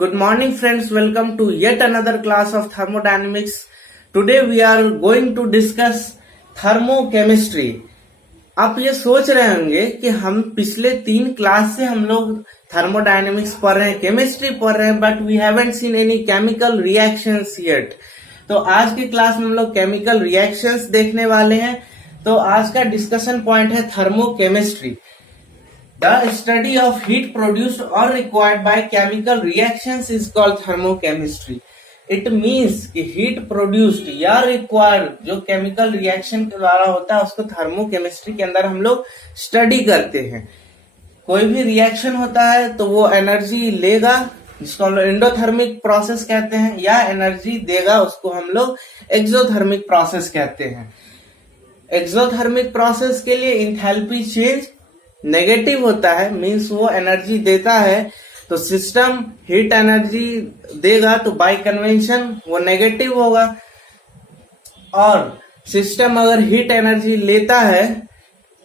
Good morning friends, welcome to yet another class of thermodynamics. Today we are going to discuss thermochemistry. आप ये सोच रहे होंगे कि हम पिछले 3 क्लास से हम लोग थर्मोडायनेमिक्स पढ़ रहे हैं, केमिस्ट्री पढ़ रहे हैं, but we haven't seen any chemical reactions yet. तो आज की क्लास में हम लोग केमिकल रिएक्शंस देखने वाले हैं. तो आज का डिस्कशन पॉइंट है thermochemistry. The study of heat produced or required by chemical reactions is called thermochemistry. It means कि heat produced या required जो chemical reaction के द्वारा होता है उसको thermochemistry के अंदर हम लोग study करते हैं. कोई भी reaction होता है तो वो energy लेगा जिसको हम लोग एंडोथर्मिक प्रोसेस कहते हैं, या एनर्जी देगा उसको हम लोग एक्सोथर्मिक प्रोसेस कहते हैं. एक्सोथर्मिक प्रोसेस के लिए इंथैल्पी चेंज नेगेटिव होता है, मींस वो एनर्जी देता है तो सिस्टम हीट एनर्जी देगा तो बाय कन्वेंशन वो नेगेटिव होगा. और सिस्टम अगर हीट एनर्जी लेता है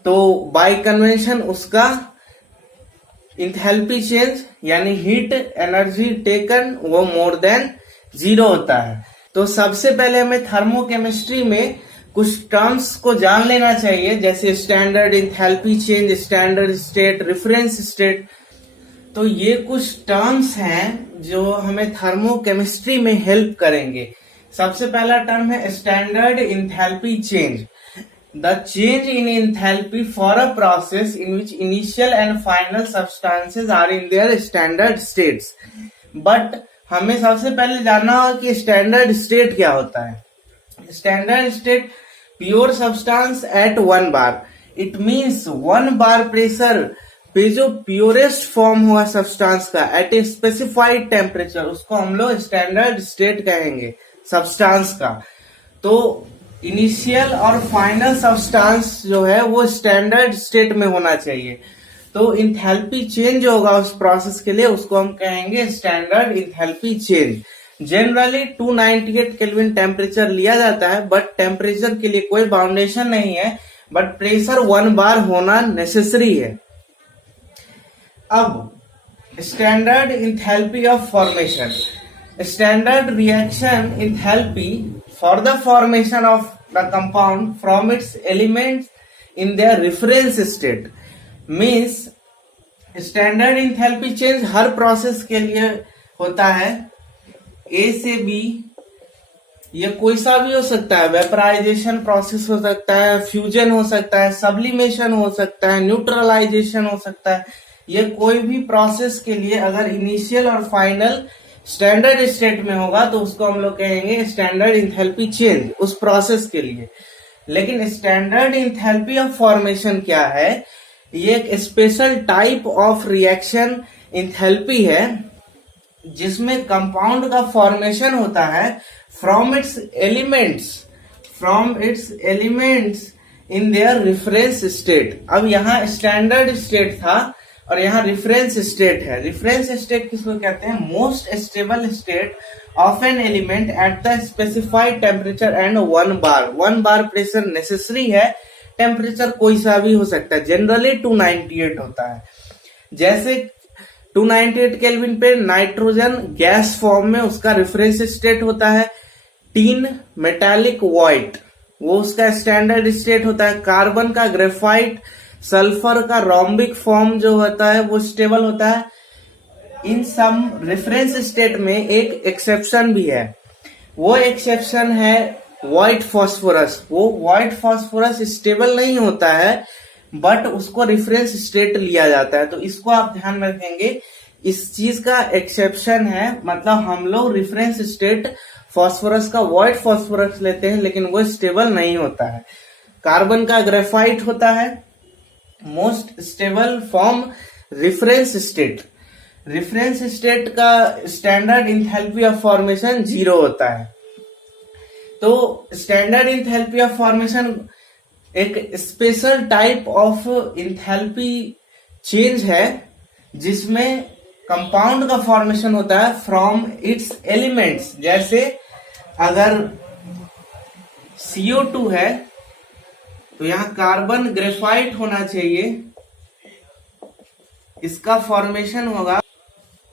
तो बाय कन्वेंशन उसका इंथैल्पी चेंज यानी हीट एनर्जी टेकन वो मोर देन 0 होता है. तो सबसे पहले हमें थर्मोकेमिस्ट्री में कुछ टर्म्स को जान लेना चाहिए, जैसे standard enthalpy change, standard state, reference state. तो ये कुछ टर्म्स हैं जो हमें थर्मोकेमिस्ट्री में हेल्प करेंगे. सबसे पहला टर्म है standard enthalpy change. The change in enthalpy for a process in which initial and final substances are in their standard states. But हमें सबसे पहले जानना होगा कि स्टैंडर्ड स्टेट क्या होता है. Standard state pure substance eight 1 bar. It means 1 bar pressure पे जो प्योरेस्ट फॉर्म हुआ सब्सटेंस का एट ए स्पेसिफाइड टेम्परेचर उसको हम लोग स्टैंडर्ड स्टेट कहेंगे सब्सटेंस का. तो इनिशियल और फाइनल सब्सटेंस जो है वो स्टैंडर्ड स्टेट में होना चाहिए. तो इंथैल्पी चेंज होगा उस प्रोसेस के लिए उसको हम कहेंगे standard enthalpy change. Generally 298 kelvin temperature लिया जाता है, बट टेम्परेचर के लिए कोई बाउंडेशन नहीं है, बट प्रेशर 1 बार होना नेसेसरी है. अब standard enthalpy of formation. Standard reaction enthalpy for the formation of the compound from its elements in their reference state. Means standard enthalpy change her process के लिए होता है. ए से बी ये कोई सा भी हो सकता है, वेपराइजेशन प्रोसेस हो सकता है, फ्यूजन हो सकता है, सब्लिमेशन हो सकता है, न्यूट्रलाइजेशन हो सकता है. ये कोई भी प्रोसेस के लिए अगर इनिशियल और फाइनल स्टैंडर्ड स्टेट में होगा तो उसको हम लोग कहेंगे स्टैंडर्ड इंथैल्पी चेंज उस प्रोसेस के लिए. लेकिन स्टैंडर्ड इंथैल्पी ऑफ फॉर्मेशन क्या है? ये एक special type of reaction enthalpy है जिसमें कंपाउंड का फॉर्मेशन होता है from its elements in their reference state. अब यहाँ स्टैंडर्ड स्टेट था और यहाँ रेफरेंस स्टेट है. रेफरेंस स्टेट किसको कहते हैं? Most stable state of an element at the specified temperature and 1 bar. 1 bar pressure necessary है. टेम्परेचर कोई सा भी हो सकता है, जनरली 298 होता है. जैसे 298 केल्विन पे नाइट्रोजन गैस फॉर्म में उसका रेफरेंस स्टेट होता है. टीन मेटालिक व्हाइट वो उसका स्टैंडर्ड स्टेट होता है. कार्बन का ग्रेफाइट, सल्फर का रोम्बिक फॉर्म जो होता है वो स्टेबल होता है. इन सम रेफरेंस स्टेट में एक एक्सेप्शन भी है. वो एक्सेप्शन है व्हाइट फॉस्फोरस. वो व्हाइट फॉस्फोरस स्टेबल नहीं होता है बट उसको रेफरेंस स्टेट लिया जाता है. तो इसको आप ध्यान में रखेंगे, इस चीज का एक्सेप्शन है. मतलब हम लोग रेफरेंस स्टेट फॉस्फोरस का व्हाइट फॉस्फोरस लेते हैं लेकिन वो स्टेबल नहीं होता है. कार्बन का ग्रेफाइट होता है most stable form reference state. Reference state का स्टैंडर्ड इंथैल्पी ऑफ फॉर्मेशन 0 होता है. तो स्टैंडर्ड इंथैल्पी ऑफ फॉर्मेशन एक special type of enthalpy change है जिसमें कंपाउंड का फॉर्मेशन होता है फ्रॉम इट्स एलिमेंट्स. जैसे अगर CO2 है तो यहाँ कार्बन ग्रेफाइट होना चाहिए. इसका फॉर्मेशन होगा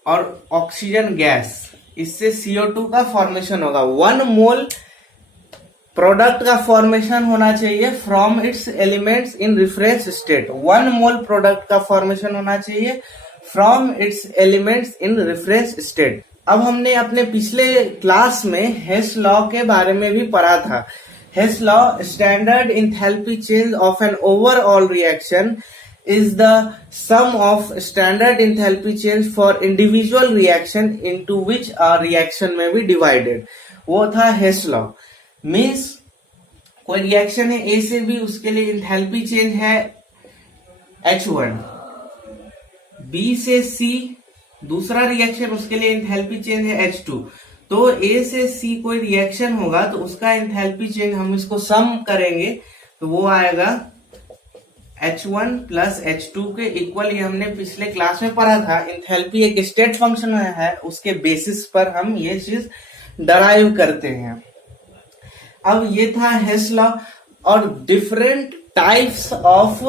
और ऑक्सीजन गैस, इससे CO2 का फॉर्मेशन होगा। 1 मोल प्रोडक्ट का फॉर्मेशन होना चाहिए from its elements in reference state. 1 mole product का फॉर्मेशन होना चाहिए from its elements in reference state. अब हमने अपने पिछले क्लास में हेस लॉ के बारे में भी पढ़ा था। Hess law, standard enthalpy change of an overall reaction is the sum of standard enthalpy change for individual reaction into which a reaction may be divided। वो था हेस लॉ। मीन्स कोई रिएक्शन है A से B, उसके लिए enthalpy change है H1। B से C दूसरा रिएक्शन, उसके लिए इंथैल्पी चेंज है H2। तो A से C कोई रिएक्शन होगा तो उसका इंथैल्पी चेंज हम इसको सम करेंगे तो वो आएगा H1 प्लस H2 के इक्वल। ये हमने पिछले क्लास में पढ़ा था। इंथैल्पी एक स्टेट फंक्शन है, उसके बेसिस पर हम ये चीज डराइव करते हैं। अब ये था हेस लॉ। और different types of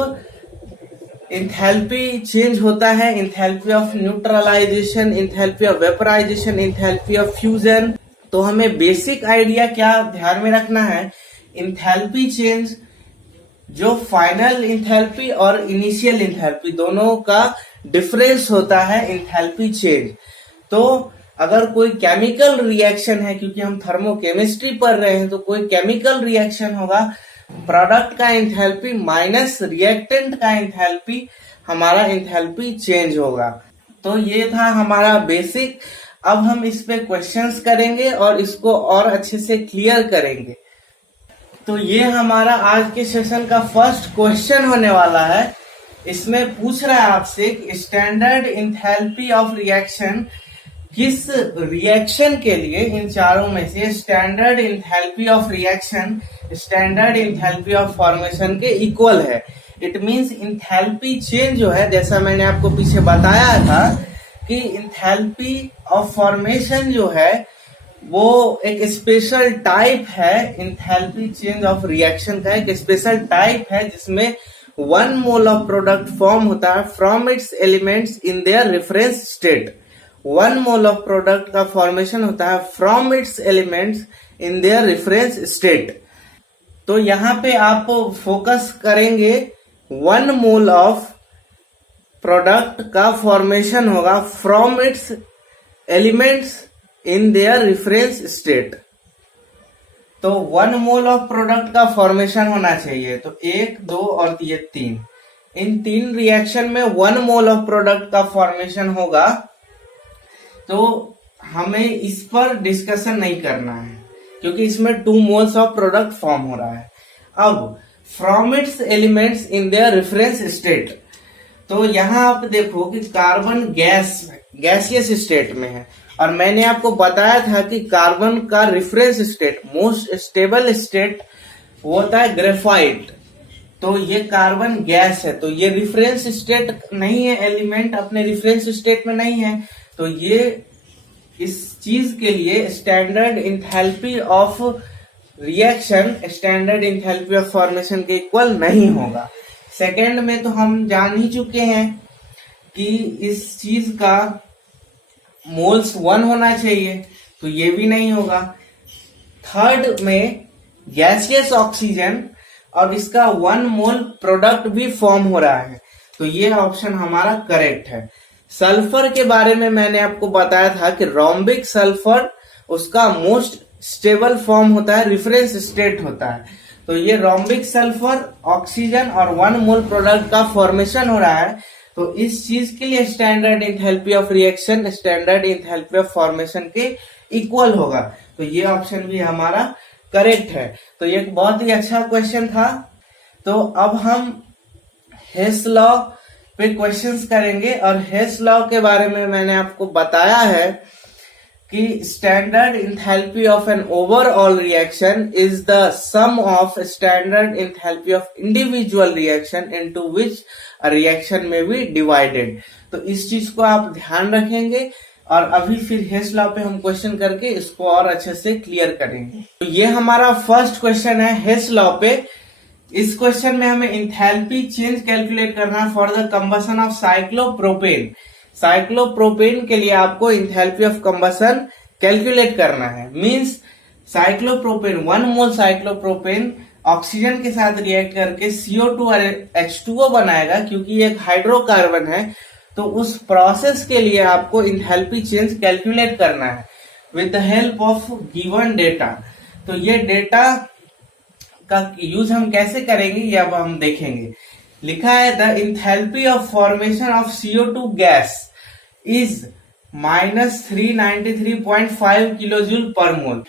enthalpy change होता है। Enthalpy of neutralisation, enthalpy of vaporisation, enthalpy of fusion. तो हमें बेसिक आइडिया क्या ध्यान में रखना है, इंथैल्पी चेंज जो फाइनल इंथैल्पी और इनिशियल इंथैल्पी दोनों का डिफरेंस होता है इंथैल्पी चेंज। तो अगर कोई केमिकल रिएक्शन है, क्योंकि हम थर्मोकेमिस्ट्री पढ़ रहे हैं, तो कोई केमिकल रिएक्शन होगा, प्रोडक्ट का इंथैल्पी माइनस रिएक्टेंट का इंथैल्पी, हमारा इंथैल्पी चेंज होगा। तो ये था हमारा बेसिक। अब हम इस पे क्वेश्चंस करेंगे और इसको और अच्छे से क्लियर करेंगे। तो ये हमारा आज के सेशन का फर्स्ट क्वेश्चन होने वाला है। इसमें पूछ रहा है आपसे कि स्टैंडर्ड इंथैल्पी ऑफ रिएक्शन किस रिएक्शन के लिए इन चारों में से standard enthalpy of reaction standard enthalpy of formation के इक्वल है। इट मींस इंथैल्पी चेंज जो है, जैसा मैंने आपको पीछे बताया था कि इंथैल्पी ऑफ फॉर्मेशन जो है वो एक स्पेशल टाइप है। इंथैल्पी चेंज ऑफ रिएक्शन का एक स्पेशल टाइप है जिसमें 1 मोल ऑफ प्रोडक्ट फॉर्म होता है from its elements in their reference state. 1 mole of product का फॉर्मेशन होता है from its elements in their reference state. तो यहाँ पे आप फोकस करेंगे 1 मोल ऑफ प्रोडक्ट का फॉर्मेशन होगा from its elements in their reference state. तो 1 मोल ऑफ प्रोडक्ट का फॉर्मेशन होना चाहिए। तो 1, 2 और ये 3, इन 3 रिएक्शन में 1 मोल ऑफ प्रोडक्ट का फॉर्मेशन होगा। तो हमें इस पर डिस्कशन नहीं करना है क्योंकि इसमें 2 मोल्स ऑफ प्रोडक्ट फॉर्म हो रहा है। अब from its elements in their reference state, तो यहां आप देखो कि कार्बन गैसियस स्टेट में है और मैंने आपको बताया था कि कार्बन का reference state, most stable state वो होता है ग्रेफाइट। तो ये कार्बन गैस है, तो ये रेफरेंस स्टेट नहीं है, एलिमेंट अपने रेफरेंस स्टेट में नहीं है। तो ये इस चीज के लिए standard enthalpy of reaction standard enthalpy of formation के इक्वल नहीं होगा। सेकेंड में तो हम जान ही चुके हैं कि इस चीज का मोल्स 1 होना चाहिए, तो ये भी नहीं होगा। थर्ड में गैसियस ऑक्सीजन और इसका 1 मोल प्रोडक्ट भी फॉर्म हो रहा है, तो ये ऑप्शन हमारा करेक्ट है। सल्फर के बारे में मैंने आपको बताया था कि रोम्बिक सल्फर उसका मोस्ट स्टेबल फॉर्म होता है, रेफरेंस स्टेट होता है। तो ये रोम्बिक सल्फर, ऑक्सीजन और 1 मोल प्रोडक्ट का फॉर्मेशन हो रहा है। तो इस चीज के लिए standard enthalpy of reaction standard enthalpy of formation के इक्वल होगा। तो ये ऑप्शन भी हमारा करेक्ट है। तो ये एक बहुत ही अच्छा क्वेश्चन था। तो अब हम हेस लॉ पे क्वेश्चंस करेंगे और हेस लॉ के बारे में मैंने आपको बताया है कि standard enthalpy of an overall reaction is the sum of standard enthalpy of individual reaction into which a reaction में बी डिवाइडेड। तो इस चीज को आप ध्यान रखेंगे और अभी फिर हेस लॉ पे हम क्वेश्चन करके इसको और अच्छे से क्लियर करेंगे। तो ये हमारा फर्स्ट क्वेश्चन है हेस लॉ पे। इस क्वेश्चन में हमें इंथैल्पी चेंज कैलकुलेट करना है for the combustion of cyclopropane. Cyclopropane के लिए आपको इंथैल्पी ऑफ कंबशन कैलकुलेट करना है। मींस साइक्लोप्रोपेन 1 मोल साइक्लोप्रोपेन ऑक्सीजन के साथ रिएक्ट करके CO2 और H2O बनाएगा, क्योंकि ये एक हाइड्रोकार्बन है। तो उस प्रोसेस के लिए आपको इंथैल्पी चेंज कैलकुलेट करना है with the help of given data. तो ये डेटा का यूज हम कैसे करेंगे ये अब हम देखेंगे। लिखा है the enthalpy of formation of CO2 gas is -393.5 kilojoule per मोल।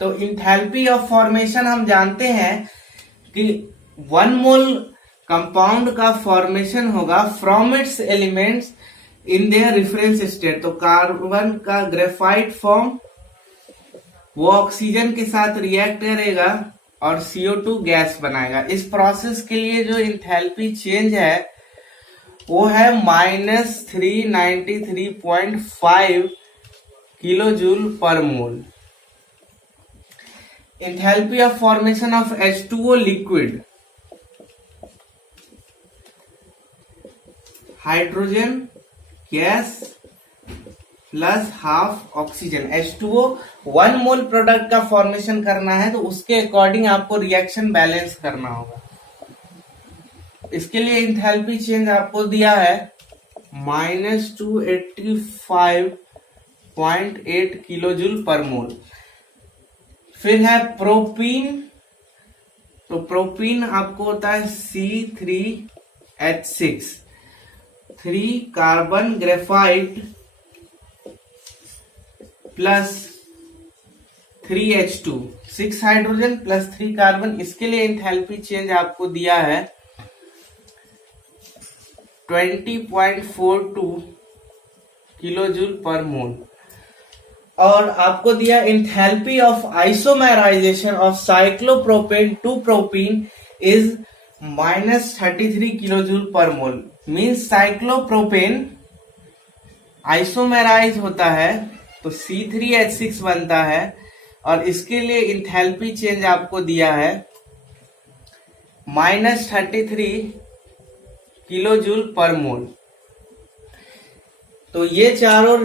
तो इंथैल्पी ऑफ फॉर्मेशन हम जानते हैं कि 1 मोल कंपाउंड का फॉर्मेशन होगा from its elements in their reference state. तो कार्बन का ग्रेफाइट फॉर्म वो ऑक्सीजन के साथ रिएक्ट करेगा और CO2 गैस बनाएगा। इस प्रोसेस के लिए जो इंथैल्पी चेंज है वो है -393.5 kilojoule per mole. Enthalpy of formation of H2O liquid, hydrogen gas plus half oxygen. H2O 1 mole product का फॉर्मेशन करना है तो उसके अकॉर्डिंग आपको रिएक्शन बैलेंस करना होगा। इसके लिए इंथैल्पी चेंज आपको दिया है -285.8 किलोजूल पर मोल। फिर है प्रोपीन। तो प्रोपीन आपको होता है C3H6, 3 carbon graphite plus 3H2, 6 hydrogen plus 3 carbon. इसके लिए इंथैल्पी चेंज आपको दिया है 20.42 किलोजूल पर मोल। और आपको दिया enthalpy of isomerisation of cyclopropane to propene is -33 kilojoule per mole. Means cyclopropane आइसोमेराइज होता है तो C3H6 बनता है और इसके लिए इंथैल्पी चेंज आपको दिया है -33 किलोजूल पर मोल। तो ये चारों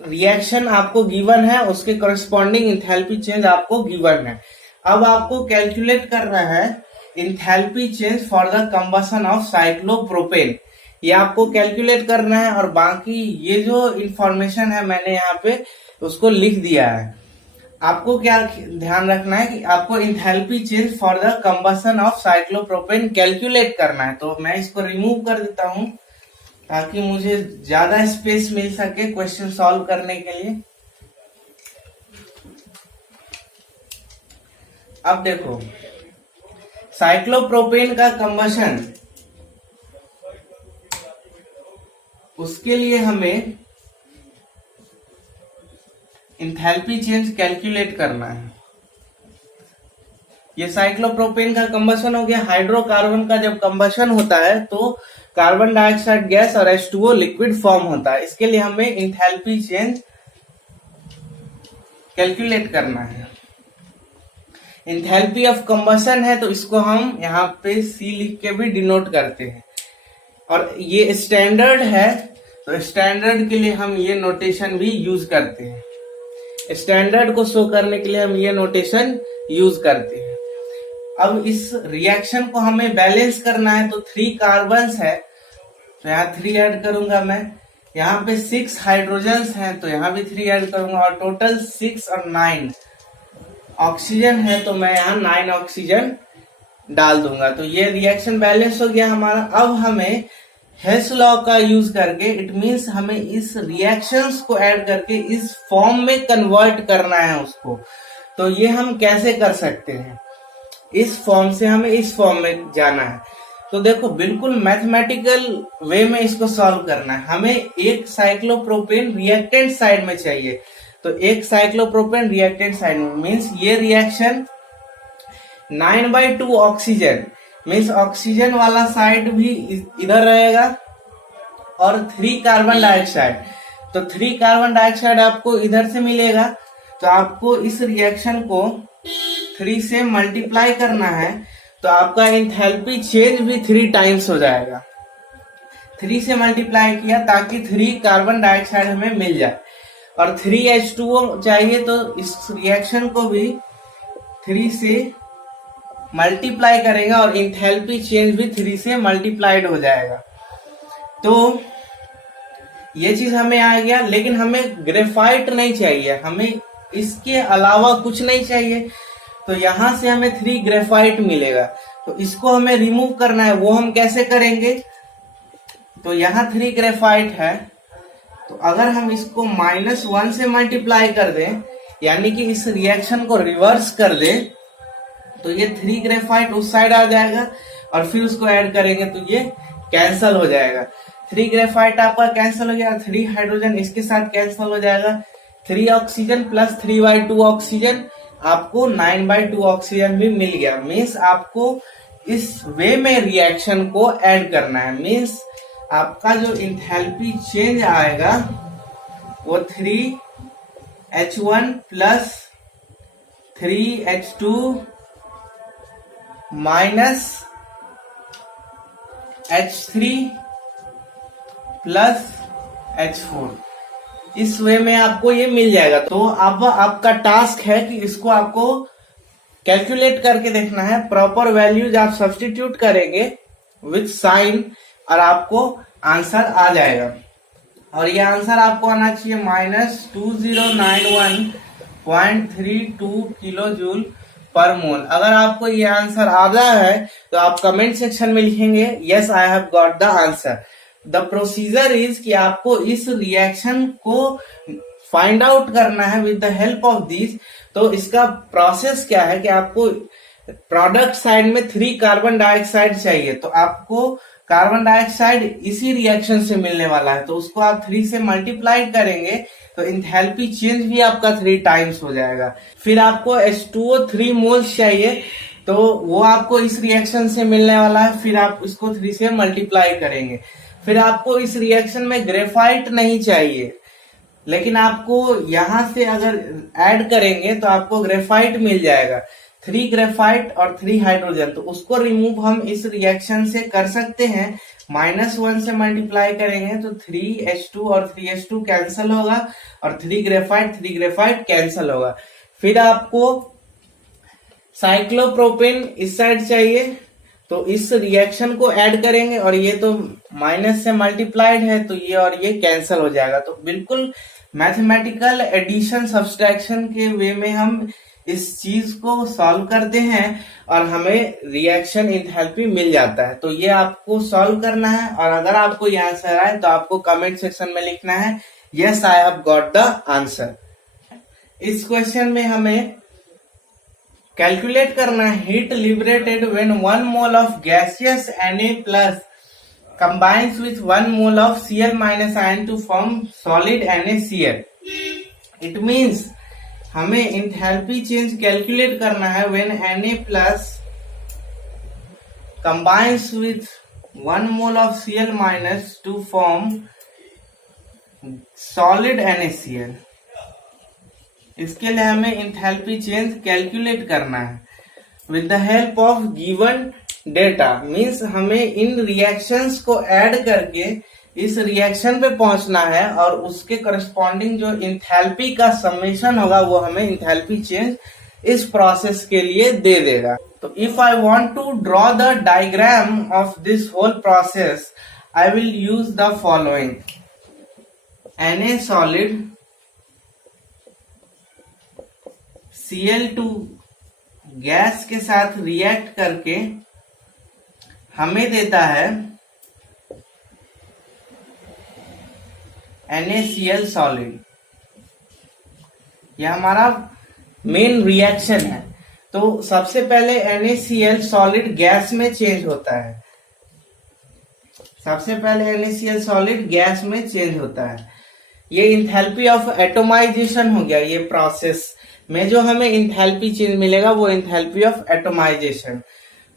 रिएक्शन आपको गिवन है, उसके करस्पॉन्डिंग इंथैल्पी चेंज आपको गिवन है। अब आपको कैलकुलेट करना है enthalpy change for the combustion of cyclopropane. ये आपको कैलकुलेट करना है और बाकी ये जो इंफॉर्मेशन है मैंने यहाँ पे उसको लिख दिया है। आपको क्या ध्यान रखना है कि आपको enthalpy change for the combustion of cyclopropane calculate करना है। तो मैं इसको रिमूव कर देता हूं ताकि मुझे ज्यादा स्पेस मिल सके क्वेश्चन सॉल्व करने के लिए। अब देखो साइक्लोप्रोपेन का कंबशन, उसके लिए हमें इंथैल्पी चेंज कैलकुलेट करना है। ये साइक्लोप्रोपेन का कंबशन हो गया। हाइड्रोकार्बन का जब कंबशन होता है तो कार्बन डाइऑक्साइड गैस और H2O लिक्विड फॉर्म होता है। इसके लिए हमें इंथैल्पी चेंज कैलकुलेट करना है। इंथैल्पी ऑफ कंबशन है तो इसको हम यहाँ पे C लिख के भी डिनोट करते हैं। और ये स्टैंडर्ड है तो स्टैंडर्ड के लिए हम ये नोटेशन भी यूज करते हैं। स्टैंडर्ड को शो करने के लिए हम ये नोटेशन यूज करते हैं। अब इस रिएक्शन को हमें बैलेंस करना है तो 3 कार्बन्स है तो यहाँ 3 ऐड करूंगा मैं। यहाँ पे 6 हाइड्रोजन्स हैं तो यहाँ भी 3 ऐड करूंगा और टोटल 6 और 9 ऑक्सीजन है तो मैं यहाँ 9 ऑक्सीजन डाल दूंगा। तो ये रिएक्शन बैलेंस हो गया हमारा। अब हमें हेस लॉ का यूज करके, इट मींस हमें इस रिएक्शंस को ऐड करके इस फॉर्म में कन्वर्ट करना है उसको। तो ये हम कैसे कर सकते हैं, इस फॉर्म से हमें इस फॉर्म में जाना है। तो देखो बिल्कुल मैथमेटिकल वे में इसको सॉल्व करना है। हमें एक साइक्लोप्रोपेन रिएक्टेंट साइड में चाहिए तो एक साइक्लोप्रोपेन रिएक्टेंट साइड में मीन्स ये रिएक्शन 9/2 ऑक्सीजन मीन्स ऑक्सीजन वाला साइड भी इधर रहेगा और 3 कार्बन डाइऑक्साइड। तो 3 कार्बन डाइऑक्साइड आपको इधर से मिलेगा तो आपको इस रिएक्शन को 3 से मल्टीप्लाई करना है तो आपका इंथैल्पी चेंज भी 3 टाइम्स हो जाएगा। 3 से मल्टीप्लाई किया ताकि 3 कार्बन डाइऑक्साइड हमें मिल जाए, और 3H2O चाहिए, तो इस रिएक्शन को भी 3 से मल्टीप्लाई करेंगे और इंथैल्पी चेंज भी 3 से मल्टीप्लाइड हो जाएगा। तो ये चीज हमें आ गया, लेकिन हमें ग्रेफाइट नहीं चाहिए, हमें इसके अलावा कुछ नहीं चाहिए। तो यहां से हमें 3 ग्रेफाइट मिलेगा, तो इसको हमें रिमूव करना है। वो हम कैसे करेंगे? तो यहाँ 3 ग्रेफाइट है, तो अगर हम इसको -1 से मल्टीप्लाई कर दें, यानी कि इस रिएक्शन को रिवर्स कर दें, तो ये 3 ग्रेफाइट उस साइड आ जाएगा और फिर उसको ऐड करेंगे तो ये कैंसल हो जाएगा। 3 ग्रेफाइट आपका कैंसल हो गया, 3 हाइड्रोजन इसके साथ कैंसल हो जाएगा, 3 ऑक्सीजन प्लस 3/2 ऑक्सीजन, आपको 9/2 ऑक्सीजन भी मिल गया। मीन्स आपको इस वे में रिएक्शन को ऐड करना है। मीन्स आपका जो इंथैल्पी चेंज आएगा वो 3H1 plus 3H2 minus H3 plus H4, इस वे में आपको ये मिल जाएगा। तो अब आपका टास्क है कि इसको आपको कैलकुलेट करके देखना है। प्रॉपर वैल्यूज आप सब्स्टिट्यूट करेंगे विथ साइन और आपको आंसर आ जाएगा। और ये आंसर आपको आना चाहिए -2091.32 किलो जूल पर मोल। अगर आपको ये आंसर आता है तो आप कमेंट सेक्शन में लिखेंगे yes I have got the answer. The procedure is कि आपको इस रिएक्शन को फाइंड आउट करना है with the help of this. तो इसका प्रोसेस क्या है कि आपको प्रोडक्ट साइड में 3 कार्बन डाइऑक्साइड चाहिए, तो आपको कार्बन डाइऑक्साइड इसी रिएक्शन से मिलने वाला है, तो उसको आप 3 से मल्टीप्लाई करेंगे तो इंथैल्पी चेंज भी आपका 3 टाइम्स हो जाएगा। फिर आपको H2O 3 मोल्स चाहिए, तो वो आपको इस रिएक्शन से मिलने वाला है, फिर आप इसको 3 से मल्टीप्लाई करेंगे। फिर आपको इस रिएक्शन में ग्रेफाइट नहीं चाहिए, लेकिन आपको यहां से अगर ऐड करेंगे तो आपको ग्रेफाइट मिल जाएगा, 3 ग्रेफाइट और 3 हाइड्रोजन। तो उसको रिमूव हम इस रिएक्शन से कर सकते हैं, -1 से मल्टीप्लाई करेंगे तो 3H2 और 3H2 कैंसल होगा और 3 ग्रेफाइट कैंसल होगा। फिर आपको साइक्लोप्रोपेन इस साइड चाहिए, तो इस रिएक्शन को ऐड करेंगे और ये तो माइनस से मल्टीप्लाइड है, तो ये और ये कैंसल हो जाएगा। तो बिल्कुल मैथमेटिकल एडिशन सब्सट्रैक्शन के वे में हम इस चीज को सॉल्व करते हैं और हमें रिएक्शन इंथैल्पी मिल जाता है। तो ये आपको सॉल्व करना है, और अगर आपको ये आंसर आए तो आपको कमेंट सेक्शन में लिखना है yes I have got the answer. इस क्वेश्चन में हमें कैलकुलेट करना है heat liberated when 1 mole of gaseous Na+ combines with 1 mole of Cl- ion to form solid NaCl। It means हमें इंथैल्पी चेंज कैलकुलेट करना है when Na+ combines with 1 mole of Cl- to form solid NaCl। इसके लिए हमें enthalpy change calculate करना है with the help of given data. Means हमें इन reactions को ऐड करके इस रिएक्शन पे पहुंचना है, और उसके करस्पॉन्डिंग जो इंथैल्पी का समेशन होगा वो हमें इंथैल्पी चेंज इस प्रोसेस के लिए दे देगा। तो if I want to draw the diagram of this whole process I will use the following. Na solid Cl2 gas के साथ रिएक्ट करके हमें देता है NaCl सॉलिड। यह हमारा मेन रिएक्शन है। तो सबसे पहले NaCl सॉलिड गैस में चेंज होता है, सबसे पहले NaCl सॉलिड गैस में चेंज होता है। ये इंथैल्पी ऑफ एटोमाइजेशन हो गया। ये प्रोसेस में जो हमें इंथैल्पी चेंज मिलेगा वो इंथैल्पी ऑफ एटोमाइजेशन।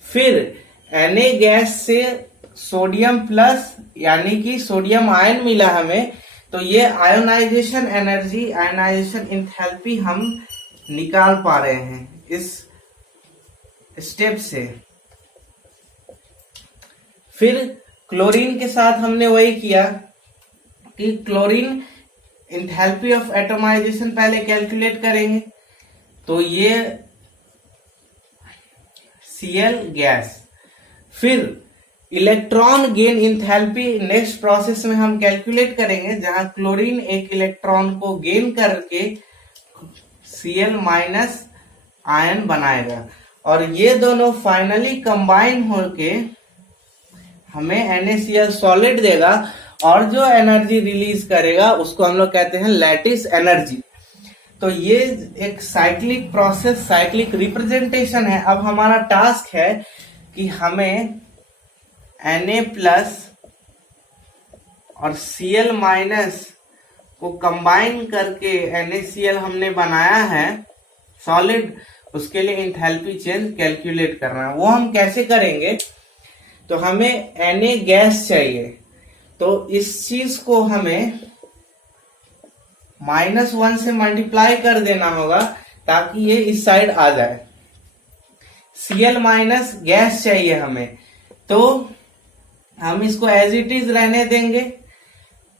फिर Na गैस से सोडियम प्लस यानी कि सोडियम आयन मिला हमें, तो ये आयोनाइजेशन एनर्जी, आयोनाइजेशन इंथैल्पी हम निकाल पा रहे हैं इस स्टेप से। फिर क्लोरीन के साथ हमने वही किया कि क्लोरीन इंथैल्पी ऑफ एटमाइजेशन पहले कैलकुलेट करेंगे, तो ये Cl गैस, फिर electron gain enthalpy next process में हम कैलकुलेट करेंगे, जहां क्लोरीन एक इलेक्ट्रॉन को गेन करके Cl माइनस आयन बनाएगा और ये दोनों फाइनली कंबाइन होके हमें NaCl सॉलिड देगा और जो एनर्जी रिलीज करेगा उसको हम लोग कहते हैं लैटिस एनर्जी। तो ये एक साइक्लिक प्रोसेस, साइक्लिक रिप्रेजेंटेशन है। अब हमारा टास्क है कि हमें Na प्लस और Cl माइनस को कंबाइन करके NaCl हमने बनाया है सॉलिड, उसके लिए इंथैल्पी चेंज कैलकुलेट करना है। वो हम कैसे करेंगे, तो हमें Na गैस चाहिए, तो इस चीज को हमें -1 से मल्टीप्लाई कर देना होगा ताकि ये इस साइड आ जाए। Cl माइनस गैस चाहिए हमें, तो हम इसको एज इट इज रहने देंगे।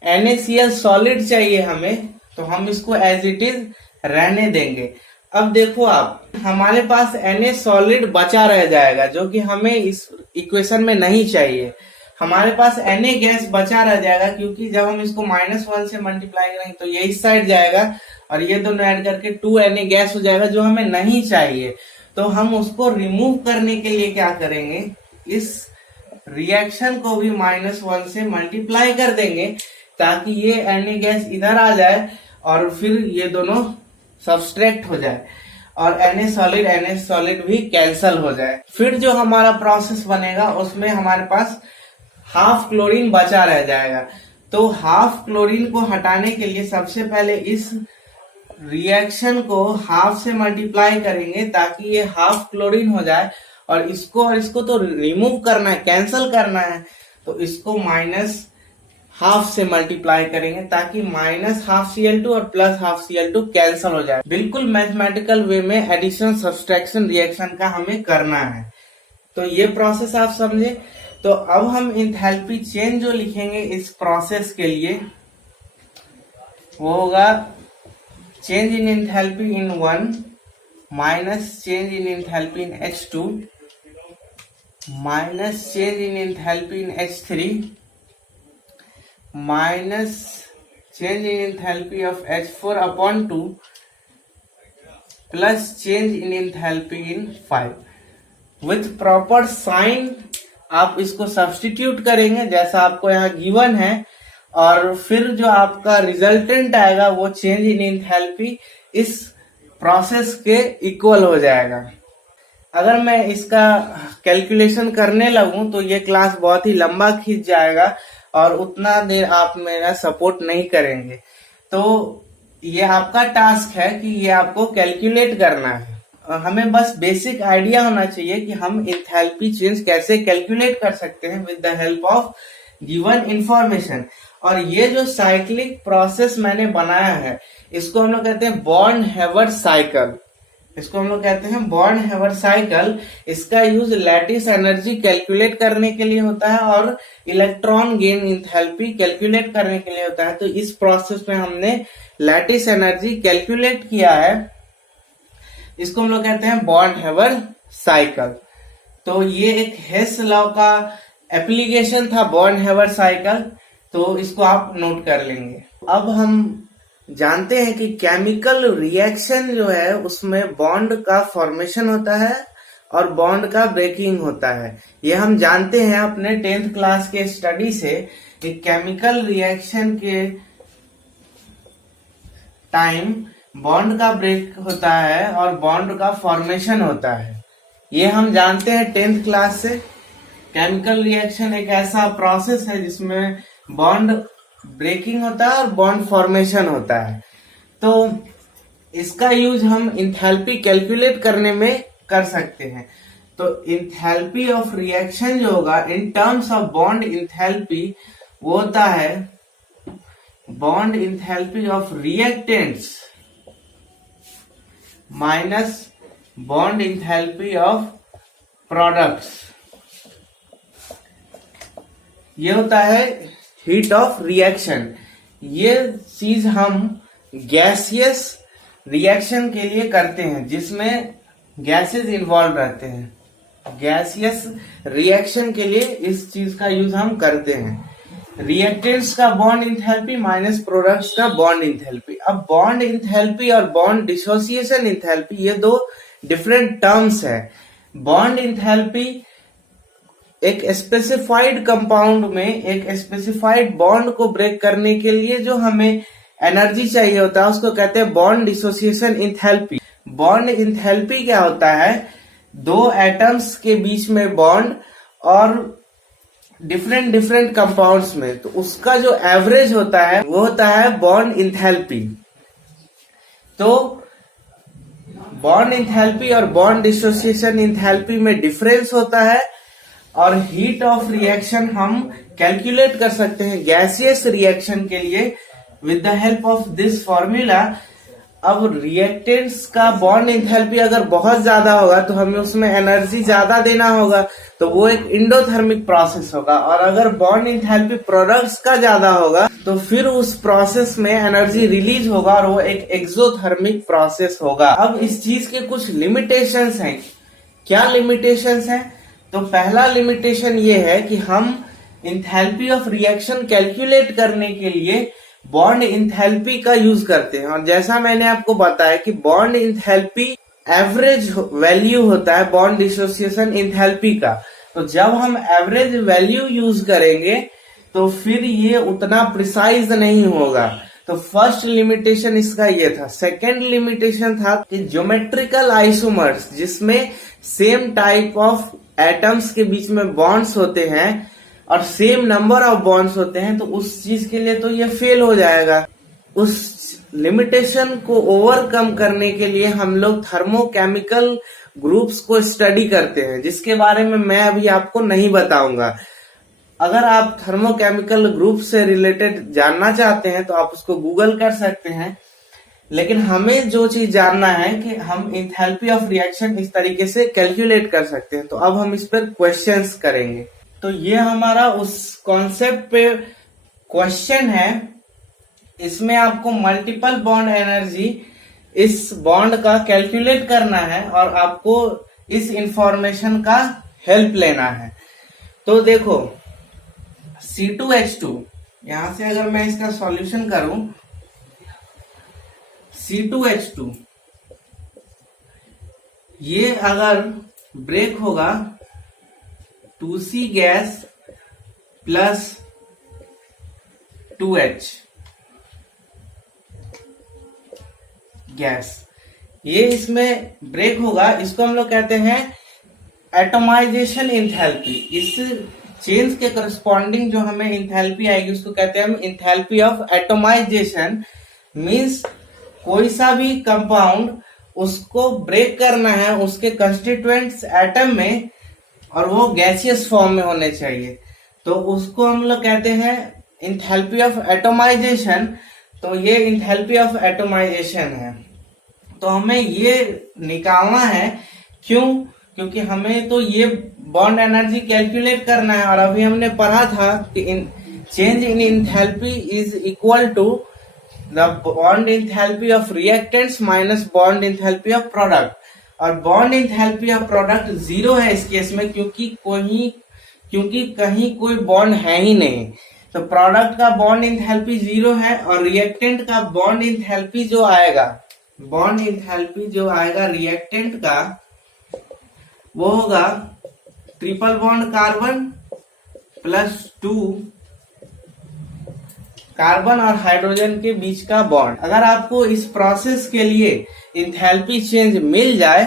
NaCl सॉलिड चाहिए हमें, तो हम इसको एज इट इज रहने देंगे। अब देखो आप, हमारे पास Na सॉलिड बचा रह जाएगा जो कि हमें इस इक्वेशन में नहीं चाहिए। हमारे पास Na गैस बचा रह जाएगा क्योंकि जब हम इसको -1 से मल्टीप्लाई करेंगे तो ये इस साइड जाएगा और ये दोनों ऐड करके 2 Na गैस हो जाएगा जो हमें नहीं चाहिए। तो हम उसको रिमूव करने के लिए क्या करेंगे, इस रिएक्शन को भी -1 से मल्टीप्लाई कर देंगे ताकि ये Na गैस इधर आ जाए और फिर ये दोनों सब्सट्रैक्ट हो जाए और Na सॉलिड भी कैंसल हो जाए। फिर जो हमारा प्रोसेस बनेगा उसमें हमारे पास हाफ क्लोरीन बचा रह जाएगा। तो हाफ क्लोरीन को हटाने के लिए सबसे पहले इस रिएक्शन को हाफ से मल्टीप्लाई करेंगे ताकि ये हाफ क्लोरीन हो जाए और इसको तो रिमूव करना है, कैंसल करना है, तो इसको -12 से मल्टीप्लाई करेंगे ताकि -12 Cl2 और +12 Cl2 कैंसल हो जाए। बिल्कुल मैथमेटिकल वे में एडिशन सब्सट्रैक्शन रिएक्शन का हमें करना है। तो ये प्रोसेस आप समझे। तो अब हम इंथैल्पी चेंज जो लिखेंगे इस प्रोसेस के लिए वो होगा change in enthalpy in 1 minus change in enthalpy in H2 minus change in enthalpy in H3 minus change in enthalpy of H4/2 plus change in enthalpy in 5। With proper sign आप इसको substitute करेंगे जैसा आपको यहाँ given है और फिर जो आपका रिजल्टेंट आएगा वो चेंज इन इंथैल्पी इस प्रोसेस के इक्वल हो जाएगा। अगर मैं इसका कैलकुलेशन करने लगूं तो ये क्लास बहुत ही लंबा खींच जाएगा और उतना देर आप मेरा सपोर्ट नहीं करेंगे। तो ये आपका टास्क है कि ये आपको कैलकुलेट करना है। हमें बस बेसिक आइडिया होना चाहिए कि हम इंथैल्पी चेंज कैसे कैलकुलेट कर सकते हैं with the help of given information. और ये जो साइक्लिक प्रोसेस मैंने बनाया है इसको हम लोग कहते हैं बॉर्न हेवर साइकिल। इसको हम लोग कहते हैं बॉर्न हेवर साइकिल। इसका यूज लैटिस एनर्जी कैलकुलेट करने के लिए होता है और इलेक्ट्रॉन गेन इंथैल्पी कैलकुलेट करने के लिए होता है। तो इस प्रोसेस में हमने लैटिस एनर्जी कैलकुलेट किया है, इसको हम लोग कहते हैं बॉर्न हेवर साइकिल। तो ये एक हेस लॉ का एप्लीकेशन था बॉर्न हेवर साइकिल, तो इसको आप नोट कर लेंगे। अब हम जानते हैं कि केमिकल रिएक्शन जो है उसमें बॉन्ड का फॉर्मेशन होता है और बॉन्ड का ब्रेकिंग होता है। ये हम जानते हैं अपने 10th क्लास के स्टडी से कि केमिकल रिएक्शन के टाइम बॉन्ड का ब्रेक होता है और बॉन्ड का फॉर्मेशन होता है। ये हम जानते हैं 10th क्लास से। केमिकल रिएक्शन एक ऐसा प्रोसेस है जिसमें बॉन्ड ब्रेकिंग होता है और बॉन्ड फॉर्मेशन होता है। तो इसका यूज हम इंथैल्पी कैलकुलेट करने में कर सकते हैं। तो इंथैल्पी ऑफ रिएक्शन जो होगा in terms of bond enthalpy वो होता है bond enthalpy of reactants minus bond enthalpy of products. ये होता है हीट ऑफ रिएक्शन। ये चीज हम गैसियस रिएक्शन के लिए करते हैं जिसमें गैसेस इन्वॉल्व रहते हैं। गैसियस रिएक्शन के लिए इस चीज का यूज हम करते हैं। रिएक्टेंट्स का बॉन्ड इंथैल्पी माइनस प्रोडक्ट्स का बॉन्ड इंथैल्पी। अब बॉन्ड इंथैल्पी और बॉन्ड डिसोसिएशन इंथैल्पी ये दो डिफरेंट टर्म्स है। बॉन्ड इंथैल्पी एक स्पेसिफाइड कंपाउंड में एक स्पेसिफाइड बॉन्ड को ब्रेक करने के लिए जो हमें एनर्जी चाहिए होता है उसको कहते हैं bond dissociation enthalpy. Bond enthalpy क्या होता है? दो एटम्स के बीच में बॉन्ड और डिफरेंट कंपाउंड्स में, तो उसका जो एवरेज होता है वो होता है बॉन्ड इंथैल्पी। तो बॉन्ड इंथैल्पी और बॉन्ड डिसोसिएशन इंथैल्पी में डिफरेंस होता है और हीट ऑफ रिएक्शन हम कैलकुलेट कर सकते हैं गैसियस रिएक्शन के लिए with the help of this formula. अब रिएक्टेंट्स का बॉन्ड इंथैल्पी अगर बहुत ज्यादा होगा तो हमें उसमें एनर्जी ज्यादा देना होगा, तो वो एक इंडोथर्मिक प्रोसेस होगा। और अगर बॉन्ड इंथैल्पी प्रोडक्ट्स का ज्यादा होगा तो फिर उस प्रोसेस में एनर्जी रिलीज होगा और वो एक एक्सोथर्मिक प्रोसेस होगा। अब इस चीज के कुछ लिमिटेशंस हैं। क्या लिमिटेशंस हैं? तो पहला लिमिटेशन ये है कि हम इंथैल्पी ऑफ रिएक्शन कैलकुलेट करने के लिए बॉन्ड इंथैल्पी का यूज करते हैं। और जैसा मैंने आपको बताया कि बॉन्ड इंथैल्पी एवरेज वैल्यू होता है बॉन्ड डिसोसिएशन इंथैल्पी का। तो जब हम एवरेज वैल्यू यूज करेंगे तो फिर ये उतना प्रिसाइज नहीं होगा। तो फर्स्ट लिमिटेशन इसका ये था। सेकेंड लिमिटेशन था कि ज्योमेट्रिकल आइसोमर्स जिसमें सेम टाइप ऑफ एटम्स के बीच में बॉन्ड्स होते हैं और सेम नंबर ऑफ बॉन्ड्स होते हैं, तो उस चीज के लिए तो ये फेल हो जाएगा। उस लिमिटेशन को ओवरकम करने के लिए हम लोग थर्मोकेमिकल ग्रुप्स को स्टडी करते हैं, जिसके बारे में मैं अभी आपको नहीं बताऊंगा। अगर आप थर्मोकेमिकल ग्रुप से रिलेटेड जानना चाहते हैं तो आप उसको गूगल कर सकते हैं, लेकिन हमें जो चीज जानना है कि हम इंथैल्पी ऑफ रिएक्शन इस तरीके से कैलकुलेट कर सकते हैं। तो अब हम इस पर क्वेश्चंस करेंगे। तो ये हमारा उस कॉन्सेप्ट पे क्वेश्चन है। इसमें आपको मल्टीपल बॉन्ड एनर्जी इस बॉन्ड का कैलकुलेट करना है और आपको इस इंफॉर्मेशन का हेल्प लेना है। तो देखो C2H2, यहां से अगर मैं इसका सॉल्यूशन करूं, C2H2 ये अगर ब्रेक होगा 2C gas plus 2H gas, ये इसमें ब्रेक होगा। इसको हम लोग कहते हैं एटोमाइजेशन इंथैल्पी। इस चेंज के करस्पॉन्डिंग जो हमें इंथैल्पी आएगी उसको कहते हैं हम इंथैल्पी ऑफ एटोमाइजेशन। मींस कोई सा भी कंपाउंड उसको ब्रेक करना है उसके कंस्टिट्यूएंट्स एटम में और वो गैसियस फॉर्म में होने चाहिए, तो उसको हम लोग कहते हैं इंथैल्पी ऑफ एटोमाइजेशन। तो ये इंथैल्पी ऑफ एटोमाइजेशन है। तो हमें ये निकालना है, क्यों? क्योंकि हमें तो ये बॉन्ड एनर्जी कैलकुलेट करना है और अभी हमने पढ़ा था कि change in enthalpy is equal to the bond enthalpy of reactants minus bond enthalpy of product. और bond enthalpy of product zero है इस केस में, क्योंकि कहीं कोई बॉन्ड है ही नहीं। तो प्रोडक्ट का बॉन्ड इंथैल्पी जीरो है और रिएक्टेंट का बॉन्ड इंथैल्पी जो आएगा रिएक्टेंट का वो होगा triple bond carbon plus 2 carbon और हाइड्रोजन के बीच का बॉन्ड। अगर आपको इस प्रोसेस के लिए इंथैल्पी चेंज मिल जाए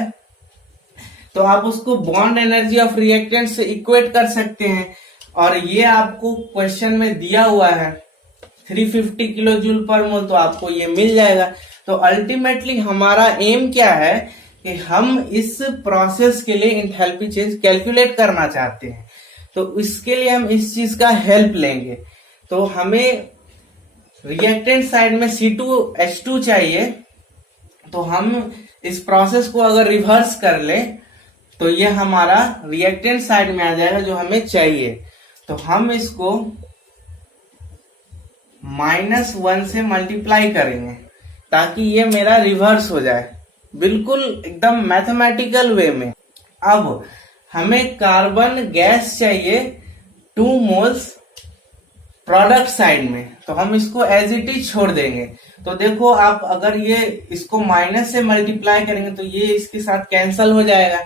तो आप उसको बॉन्ड एनर्जी ऑफ रिएक्टेंट से इक्वेट कर सकते हैं। और ये आपको क्वेश्चन में दिया हुआ है 350 किलो जूल पर मोल, तो आपको ये मिल जाएगा। तो अल्टीमेटली हमारा एम क्या है कि हम इस प्रोसेस के लिए इंथैल्पी चेंज कैलकुलेट करना चाहते हैं, तो इसके लिए हम इस चीज का हेल्प लेंगे। तो हमें रिएक्टेंट साइड में C2H2 चाहिए, तो हम इस प्रोसेस को अगर रिवर्स कर ले तो ये हमारा रिएक्टेंट साइड में आ जाएगा जो हमें चाहिए। तो हम इसको -1 से मल्टीप्लाई करेंगे ताकि ये मेरा रिवर्स हो जाए, बिल्कुल एकदम मैथमेटिकल वे में। अब हमें कार्बन गैस चाहिए 2 मोल्स प्रोडक्ट साइड में, तो हम इसको एज इट इज छोड़ देंगे। तो देखो आप अगर ये इसको माइनस से मल्टीप्लाई करेंगे तो ये इसके साथ कैंसल हो जाएगा।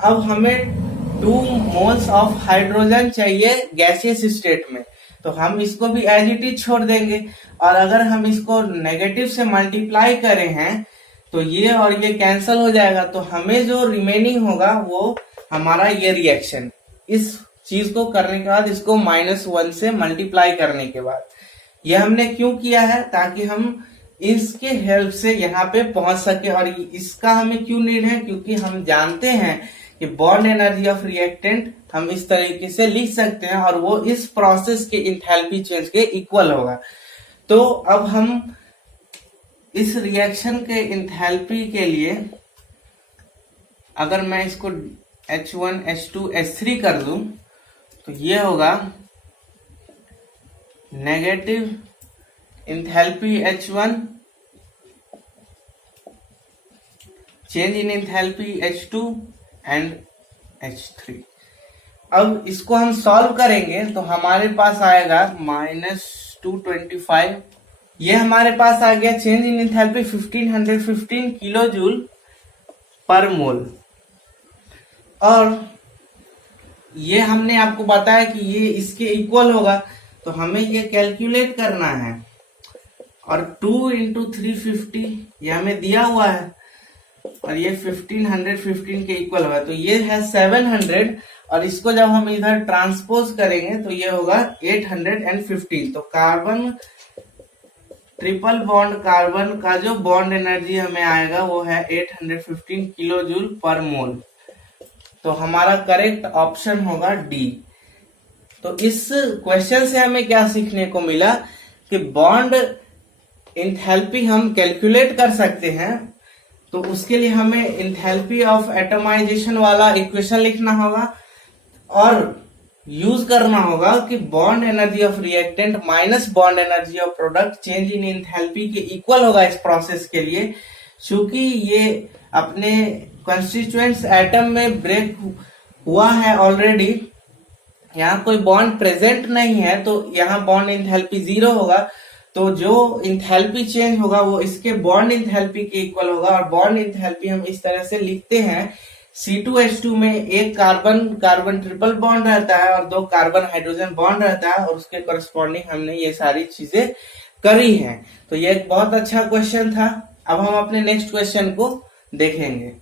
अब हमें 2 मोल्स ऑफ हाइड्रोजन चाहिए गैसियस स्टेट में, तो हम इसको भी एज इट इज छोड़ देंगे। और अगर हम इसको नेगेटिव से मल्टीप्लाई करें हैं तो ये और ये कैंसल हो जाएगा, तो हमें जो रिमेनिंग होगा वो हमारा ये रिएक्शन। इस चीज को करने के बाद इसको -1 से मल्टीप्लाई करने के बाद, ये हमने क्यों किया है, ताकि हम इसके हेल्प से यहाँ पे पहुंच सके। और इसका हमें क्यों नीड है, क्योंकि हम जानते हैं कि बॉन्ड एनर्जी ऑफ रिएक्टेंट हम इस तरीके से लिख सकते हैं और वो इस प्रोसेस के इंथैल्पी चेंज के इक्वल होगा। तो अब हम इस रिएक्शन के इंथैल्पी के लिए अगर मैं इसको H1 H2 H3 कर दूं तो ये होगा negative enthalpy H1, change in enthalpy H2 and H3। अब इसको हम सॉल्व करेंगे तो हमारे पास आएगा -225, ये हमारे पास आ गया change in enthalpy 1515 kilo joule per mole. और ये हमने आपको बताया कि ये इसके इक्वल होगा, तो हमें ये कैलकुलेट करना है। और 2 × 350 ये हमें दिया हुआ है और ये 1515 के इक्वल होगा, तो ये है 700। और इसको जब हम इधर ट्रांसपोज करेंगे तो ये होगा 815। तो कार्बन ट्रिपल बॉन्ड कार्बन का जो बॉन्ड एनर्जी हमें आएगा वो है 815 किलो जूल पर मोल। तो हमारा करेक्ट ऑप्शन होगा डी। तो इस क्वेश्चन से हमें क्या सीखने को मिला कि बॉन्ड इंथैल्पी हम कैलकुलेट कर सकते हैं, तो उसके लिए हमें इंथैल्पी ऑफ एटमाइजेशन वाला इक्वेशन लिखना होगा और यूज करना होगा कि bond energy of reactant minus bond energy of product change in enthalpy के इक्वल होगा इस प्रोसेस के लिए। चूंकि ये अपने कंस्टिट्यूएंट्स एटम में ब्रेक हुआ है ऑलरेडी, यहाँ कोई बॉन्ड प्रेजेंट नहीं है, तो यहाँ बॉन्ड इंथैल्पी 0 होगा। तो जो इंथैल्पी चेंज होगा वो इसके बॉन्ड इंथैल्पी के इक्वल होगा। और बॉन्ड इंथैल्पी हम इस तरह से लिखते हैं, C2H2 में एक कार्बन कार्बन ट्रिपल बॉन्ड रहता है और 2 कार्बन हाइड्रोजन बॉन्ड रहता है, और उसके करस्पॉन्डिंग हमने ये सारी चीजें करी हैं। तो ये एक बहुत अच्छा क्वेश्चन था। अब हम अपने नेक्स्ट क्वेश्चन को देखेंगे।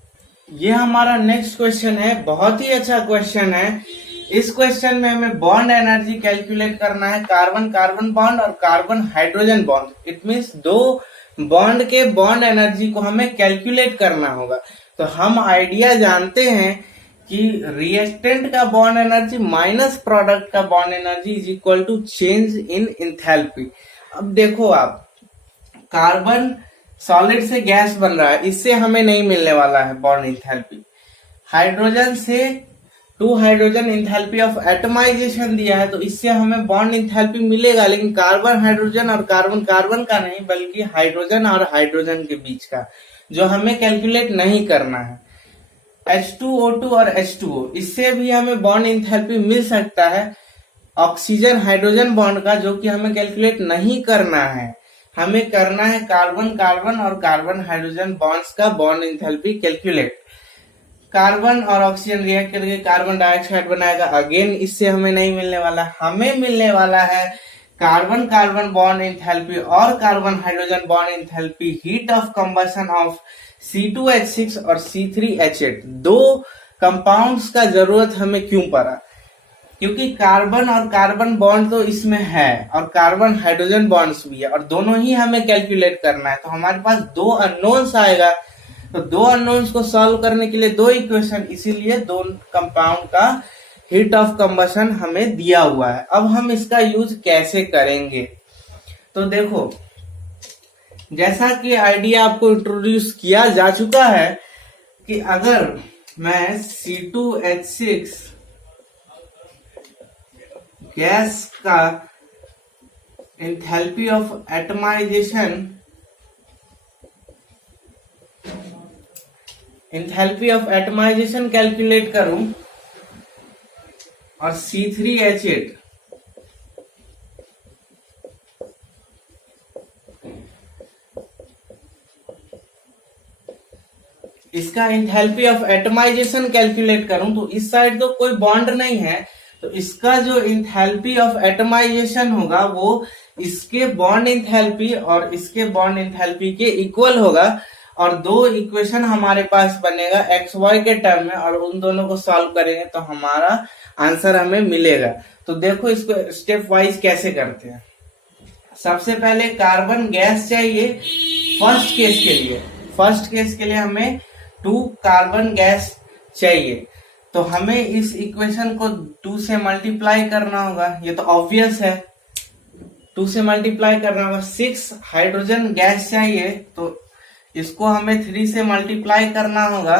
ये हमारा नेक्स्ट क्वेश्चन है, बहुत ही अच्छा क्वेश्चन है। इस क्वेश्चन में हमें बॉन्ड एनर्जी कैलकुलेट करना है, कार्बन कार्बन बॉन्ड और carbon hydrogen bond. It means 2 bond के बॉन्ड एनर्जी को हमें कैलकुलेट करना होगा। तो हम आइडिया जानते हैं कि रिएक्टेंट का बॉन्ड एनर्जी माइनस प्रोडक्ट का bond energy is equal to change in enthalpy. अब देखो आप, कार्बन सॉलिड से गैस बन रहा है, इससे हमें नहीं मिलने वाला है बॉन्ड इंथैल्पी। हाइड्रोजन से 2 हाइड्रोजन इंथैल्पी ऑफ एटमाइजेशन दिया है, तो इससे हमें बॉन्ड इंथैल्पी मिलेगा, लेकिन कार्बन हाइड्रोजन और कार्बन कार्बन का नहीं, बल्कि हाइड्रोजन और हाइड्रोजन के बीच का, जो हमें कैलकुलेट नहीं करना है। H2O2 और H2O, इससे भी हमें बॉन्ड इंथैल्पी मिल सकता है ऑक्सीजन हाइड्रोजन बॉन्ड का, जो कि हमें कैलकुलेट नहीं करना है। हमें करना है कार्बन कार्बन और कार्बन हाइड्रोजन बॉन्ड्स का बॉन्ड इंथैल्पी कैलकुलेट। कार्बन और ऑक्सीजन रिएक्ट करके कार्बन डाइऑक्साइड बनाएगा, अगेन इससे हमें नहीं मिलने वाला। हमें मिलने वाला है कार्बन कार्बन बॉन्ड इंथैल्पी और carbon hydrogen bond enthalpy heat of combustion of C2H6 और C3H8। 2 कंपाउंड्स का जरूरत हमें क्यों पड़ा, क्योंकि कार्बन और कार्बन बॉन्ड तो इसमें है और कार्बन हाइड्रोजन बॉन्ड्स भी है, और दोनों ही हमें कैलकुलेट करना है। तो हमारे पास 2 अननोन्स आएगा, तो 2 अननोन्स को सॉल्व करने के लिए 2 इक्वेशन, इसीलिए 2 कंपाउंड का हीट ऑफ कंबशन हमें दिया हुआ है। अब हम इसका यूज कैसे करेंगे, तो देखो, जैसा कि आइडिया आपको इंट्रोड्यूस किया जा चुका है कि अगर मैं C2H6 गैस का एंथैल्पी ऑफ एटमाइजेशन कैलकुलेट करूं और C3H8 इसका एंथैल्पी ऑफ एटमाइजेशन कैलकुलेट करूं तो इस साइड तो कोई बॉन्ड नहीं है, तो इसका जो एंथैल्पी ऑफ एटमाइजेशन होगा वो इसके बॉन्ड एंथैल्पी और इसके बॉन्ड एंथैल्पी के इक्वल होगा, और दो इक्वेशन हमारे पास बनेगा XY के टर्म में, और उन दोनों को सॉल्व करेंगे तो हमारा आंसर हमें मिलेगा। तो देखो इसको स्टेप वाइज कैसे करते हैं। सबसे पहले कार्बन गैस चाहिए फर्स्ट केस के लिए। फर्स्ट केस के लिए हमें 2 कार्बन गैस चाहिए, तो हमें इस इक्वेशन को 2 से मल्टीप्लाई करना होगा, ये तो ऑब्वियस है। 2 से मल्टीप्लाई करना होगा। 6 हाइड्रोजन गैस चाहिए, तो इसको हमें 3 से मल्टीप्लाई करना होगा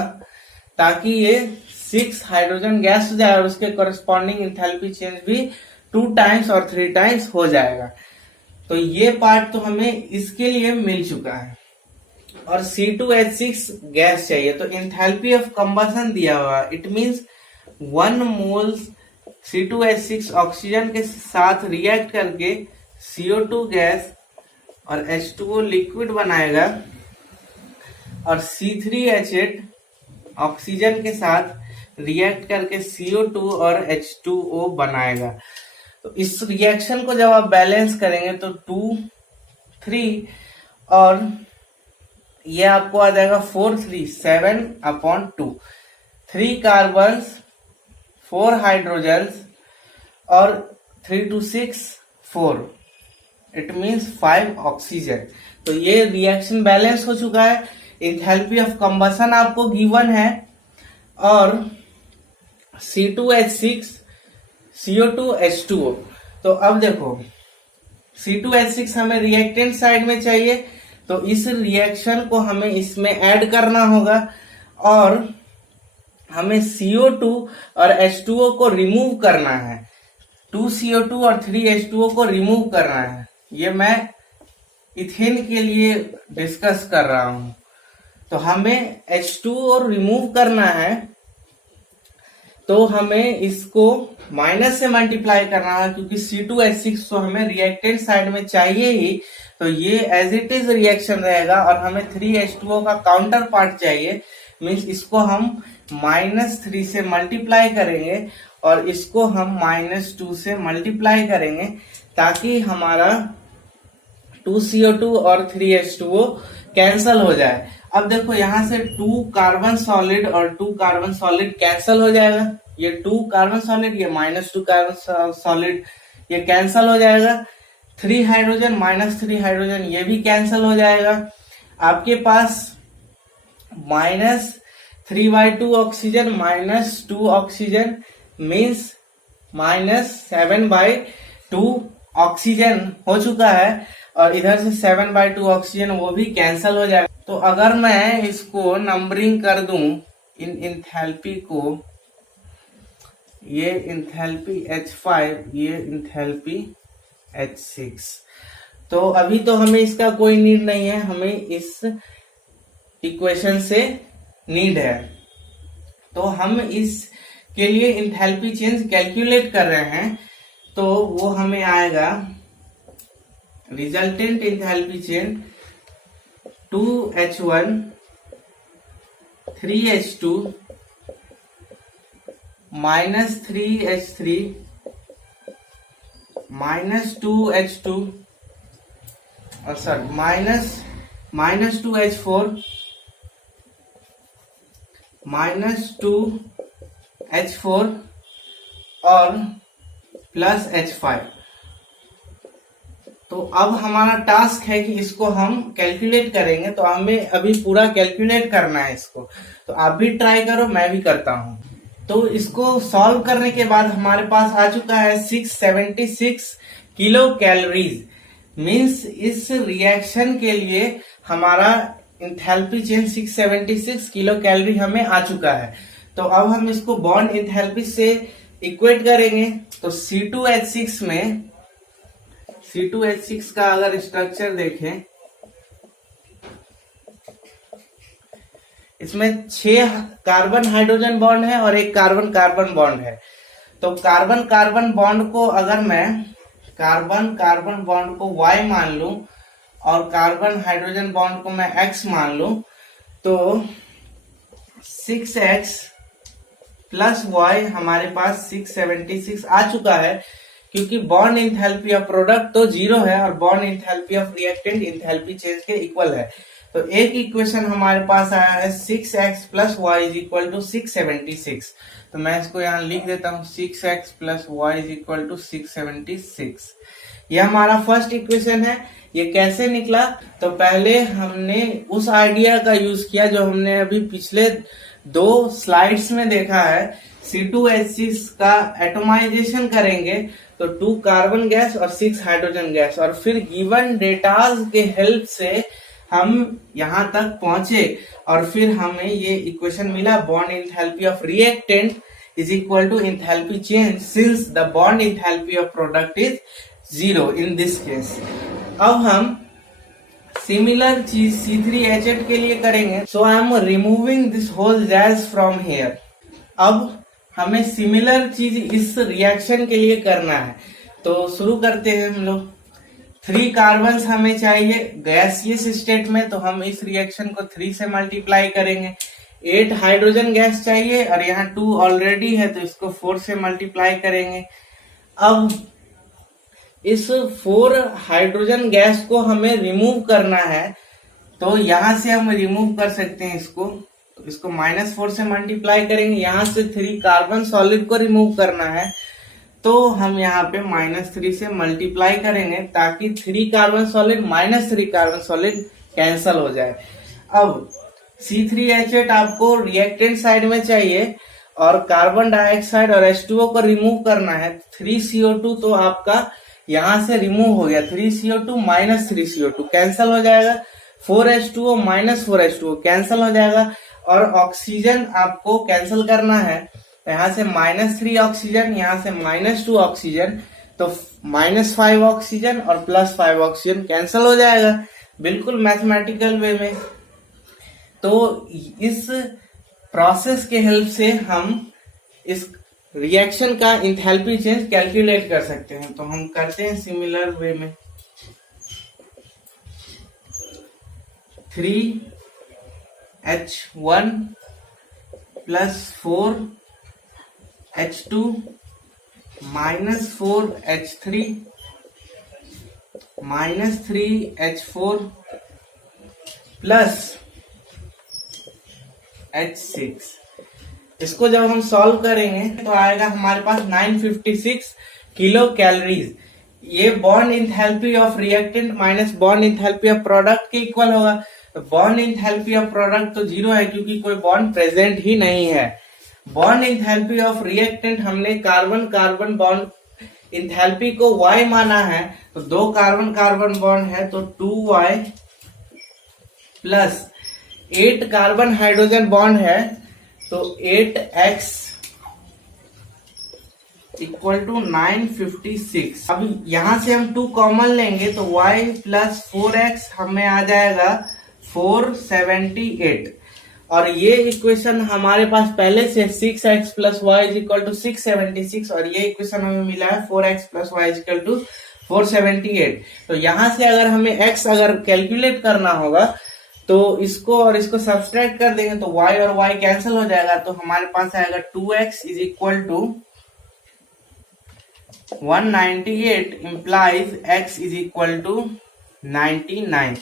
ताकि ये 6 हाइड्रोजन गैस हो जाए और उसके कॉरेस्पॉन्डिंग एंथैल्पी चेंज भी 2 टाइम्स और 3 टाइम्स हो जाएगा। तो ये पार्ट तो हमें इसके लिए मिल चुका है। और C2H6 गैस चाहिए, तो एंथैल्पी ऑफ कंबशन दिया हुआ है। It means 1 mole C2H6 oxygen के साथ रिएक्ट करके CO2 गैस और H2O लिक्विड बनाएगा, और C3H8 ऑक्सीजन के साथ रिएक्ट करके CO2 और H2O बनाएगा। तो इस रिएक्शन को जब आप बैलेंस करेंगे तो 2, 3 और ये आपको आ जाएगा 4, 3, 7/2। 3 कार्बन 4 हाइड्रोजन्स और 3 to 6 4, इट मीन्स 5 ऑक्सीजन। तो ये रिएक्शन बैलेंस हो चुका है। एंथैल्पी ऑफ कंबशन आपको गिवन है, और C2H6 CO2 H2O। तो अब देखो C2H6 हमें रिएक्टेंट साइड में चाहिए, तो इस रिएक्शन को हमें इसमें ऐड करना होगा, और हमें CO2 और H2O को रिमूव करना है। 2 CO2 और 3 H2O को रिमूव करना है। ये मैं इथेन के लिए डिस्कस कर रहा हूं। तो हमें H2O रिमूव करना है, तो हमें इसको माइनस से मल्टीप्लाई करना है, क्योंकि C2H6 तो हमें रिएक्टेंट साइड में चाहिए ही, तो ये एज इट इज रिएक्शन रहेगा। और हमें 3H2O का काउंटर पार्ट चाहिए, मीन्स इसको हम -3 से मल्टीप्लाई करेंगे और इसको हम -2 से मल्टीप्लाई करेंगे, ताकि हमारा 2 CO2 और 3 H2O कैंसल हो जाए। अब देखो यहाँ से 2 कार्बन सॉलिड और 2 कार्बन सॉलिड कैंसल हो जाएगा। ये 2 कार्बन सॉलिड, ये -2 कार्बन सॉलिड, ये कैंसल हो जाएगा। 3 हाइड्रोजन -3 हाइड्रोजन, ये भी कैंसल हो जाएगा। आपके पास -3/2 ऑक्सीजन -2 ऑक्सीजन मीन्स -7/2 ऑक्सीजन हो चुका है, और इधर से 7/2 ऑक्सीजन वो भी कैंसल हो जाएगा। तो अगर मैं इसको नंबरिंग कर दूं इन एंथैल्पी को, ये एंथैल्पी H5, ये एंथैल्पी H6, तो अभी तो हमें इसका कोई नीड नहीं है, हमें इस इक्वेशन से नीड है। तो हम इसके लिए एंथैल्पी चेंज कैलकुलेट कर रहे हैं, तो वो हमें आएगा resultant enthalpy change 2H1 3H2 -3H3 -2H2 और -2H4 -2H4 और +H5। तो अब हमारा टास्क है कि इसको हम कैलकुलेट करेंगे, तो हमें अभी पूरा कैलकुलेट करना है इसको। तो आप भी ट्राई करो, मैं भी करता हूं। तो इसको सॉल्व करने के बाद हमारे पास आ चुका है 676 किलो कैलोरीज। मीन्स इस रिएक्शन के लिए हमारा एंथैल्पी चेंज 676 किलो कैलोरी हमें आ चुका है। तो अब हम इसको बॉन्ड एंथैल्पी से इक्वेट करेंगे तो C2H6 में C2H6 का अगर स्ट्रक्चर देखें, इसमें 6 कार्बन हाइड्रोजन बॉन्ड है और एक कार्बन कार्बन बॉन्ड है। तो कार्बन कार्बन बॉन्ड को अगर मैं कार्बन कार्बन बॉन्ड को Y मान लूं और कार्बन हाइड्रोजन बॉन्ड को मैं X मान लूं, तो 6X प्लस Y हमारे पास 676 आ चुका है, क्योंकि बॉन्ड इंथैल्पी ऑफ प्रोडक्ट तो 0 है और bond enthalpy of reactant enthalpy change के इक्वल है। तो एक इक्वेशन हमारे पास आया है 6x plus Y is equal to 676। तो मैं इसको यहाँ लिख देता हूँ 6x plus Y is equal to 676। यह हमारा फर्स्ट इक्वेशन है। ये कैसे निकला? तो पहले हमने उस आइडिया का यूज किया जो हमने अभी पिछले 2 स्लाइड्स में देखा है। C2H6 का एटोमाइजेशन करेंगे तो 2 कार्बन गैस और 6 हाइड्रोजन गैस, और फिर गिवन डेटाज के हेल्प से हम यहां तक पहुंचे और फिर हमें ये इक्वेशन मिला, bond enthalpy of reactant is equal to enthalpy change since the bond enthalpy of product is 0 in this case. अब हम सिमिलर चीज C3H8 के लिए करेंगे। So I am removing this whole gas from here. अब हमें similar चीज इस रिएक्शन के लिए करना है, तो शुरू करते हैं हम लोग। 3 कार्बन हमें चाहिए गैसियस स्टेट में, तो हम इस रिएक्शन को 3 से मल्टीप्लाई करेंगे। 8 हाइड्रोजन गैस चाहिए और यहाँ 2 ऑलरेडी है तो इसको 4 से मल्टीप्लाई करेंगे। अब इस 4 हाइड्रोजन गैस को हमें रिमूव करना है, तो यहां से हम रिमूव कर सकते हैं इसको। तो इसको -4 से मल्टीप्लाई करेंगे। यहां से 3 कार्बन सॉलिड को रिमूव करना है, तो हम यहाँ पे -3 से मल्टीप्लाई करेंगे ताकि 3 carbon solid -3 carbon solid cancel हो जाए। अब C3H8 आपको रिएक्टेंट साइड में चाहिए और कार्बन डाइऑक्साइड और H2O को रिमूव करना है। 3CO2 तो आपका यहां से रिमूव हो गया, 3CO2 -3CO2 कैंसल हो जाएगा, 4H2O -4H2O कैंसल हो जाएगा, और ऑक्सीजन आपको कैंसल करना है। यहाँ से -3 ऑक्सीजन, यहाँ से -2 ऑक्सीजन, तो -5 ऑक्सीजन और +5 ऑक्सीजन कैंसल हो जाएगा, बिल्कुल मैथमेटिकल वे में। तो इस प्रोसेस के हेल्प से हम इस रिएक्शन का इंथैल्पी चेंज कैलकुलेट कर सकते हैं। तो हम करते हैं सिमिलर वे में। 3H1 plus 4H2 -4H3 -3H4 plus H6। इसको जब हम सॉल्व करेंगे तो आएगा हमारे पास 956 किलो कैलोरीज। ये bond enthalpy of reactant minus bond enthalpy of product के इक्वल होगा। तो बॉन्ड इंथैल्पी ऑफ प्रोडक्ट तो 0 है क्योंकि कोई बॉन्ड प्रेजेंट ही नहीं है। बॉन्ड इंथैल्पी ऑफ रिएक्टेंट हमने कार्बन कार्बन बॉन्ड इंथैल्पी को Y माना है, तो 2 कार्बन कार्बन बॉन्ड है तो 2Y plus 8 carbon hydrogen bond है तो 8X इक्वल टू 956। अब यहां से हम 2 कॉमन लेंगे तो Y प्लस 4X हमें आ जाएगा 478। और ये इक्वेशन हमारे पास पहले से 6x plus Y is equal to 676, और ये इक्वेशन हमें मिला है 4x plus Y is equal to 478। तो यहां से अगर हमें x अगर कैलकुलेट करना होगा तो इसको और इसको सब्सट्रैक्ट कर देंगे तो y और y कैंसिल हो जाएगा, तो हमारे पास आएगा 2x is equal to 198 implies x is equal to 99।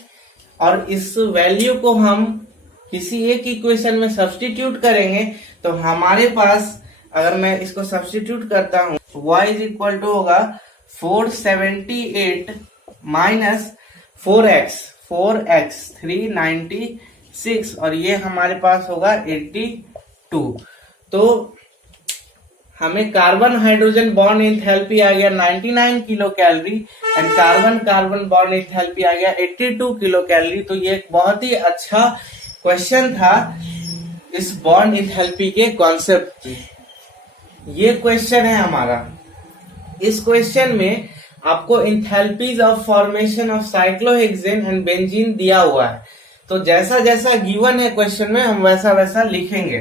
और इस वैल्यू को हम किसी एक इक्वेशन में सब्स्टिट्यूट करेंगे तो हमारे पास, अगर मैं इसको सब्स्टिट्यूट करता हूं, y इज इक्वल टू होगा 478 माइनस 4x 396, और ये हमारे पास होगा 82। तो हमें कार्बन हाइड्रोजन बॉन्ड इंथैल्पी आ गया 99 kilo calorie and carbon carbon bond enthalpy आ गया 82 किलो कैलोरी। तो ये एक बहुत ही अच्छा क्वेश्चन था इस बॉन्ड इंथैल्पी के कॉन्सेप्ट की। ये क्वेश्चन है हमारा। इस क्वेश्चन में आपको enthalpies of formation of cyclohexane and benzene दिया हुआ है, तो जैसा जैसा गिवन है क्वेश्चन में हम वैसा वैसा लिखेंगे।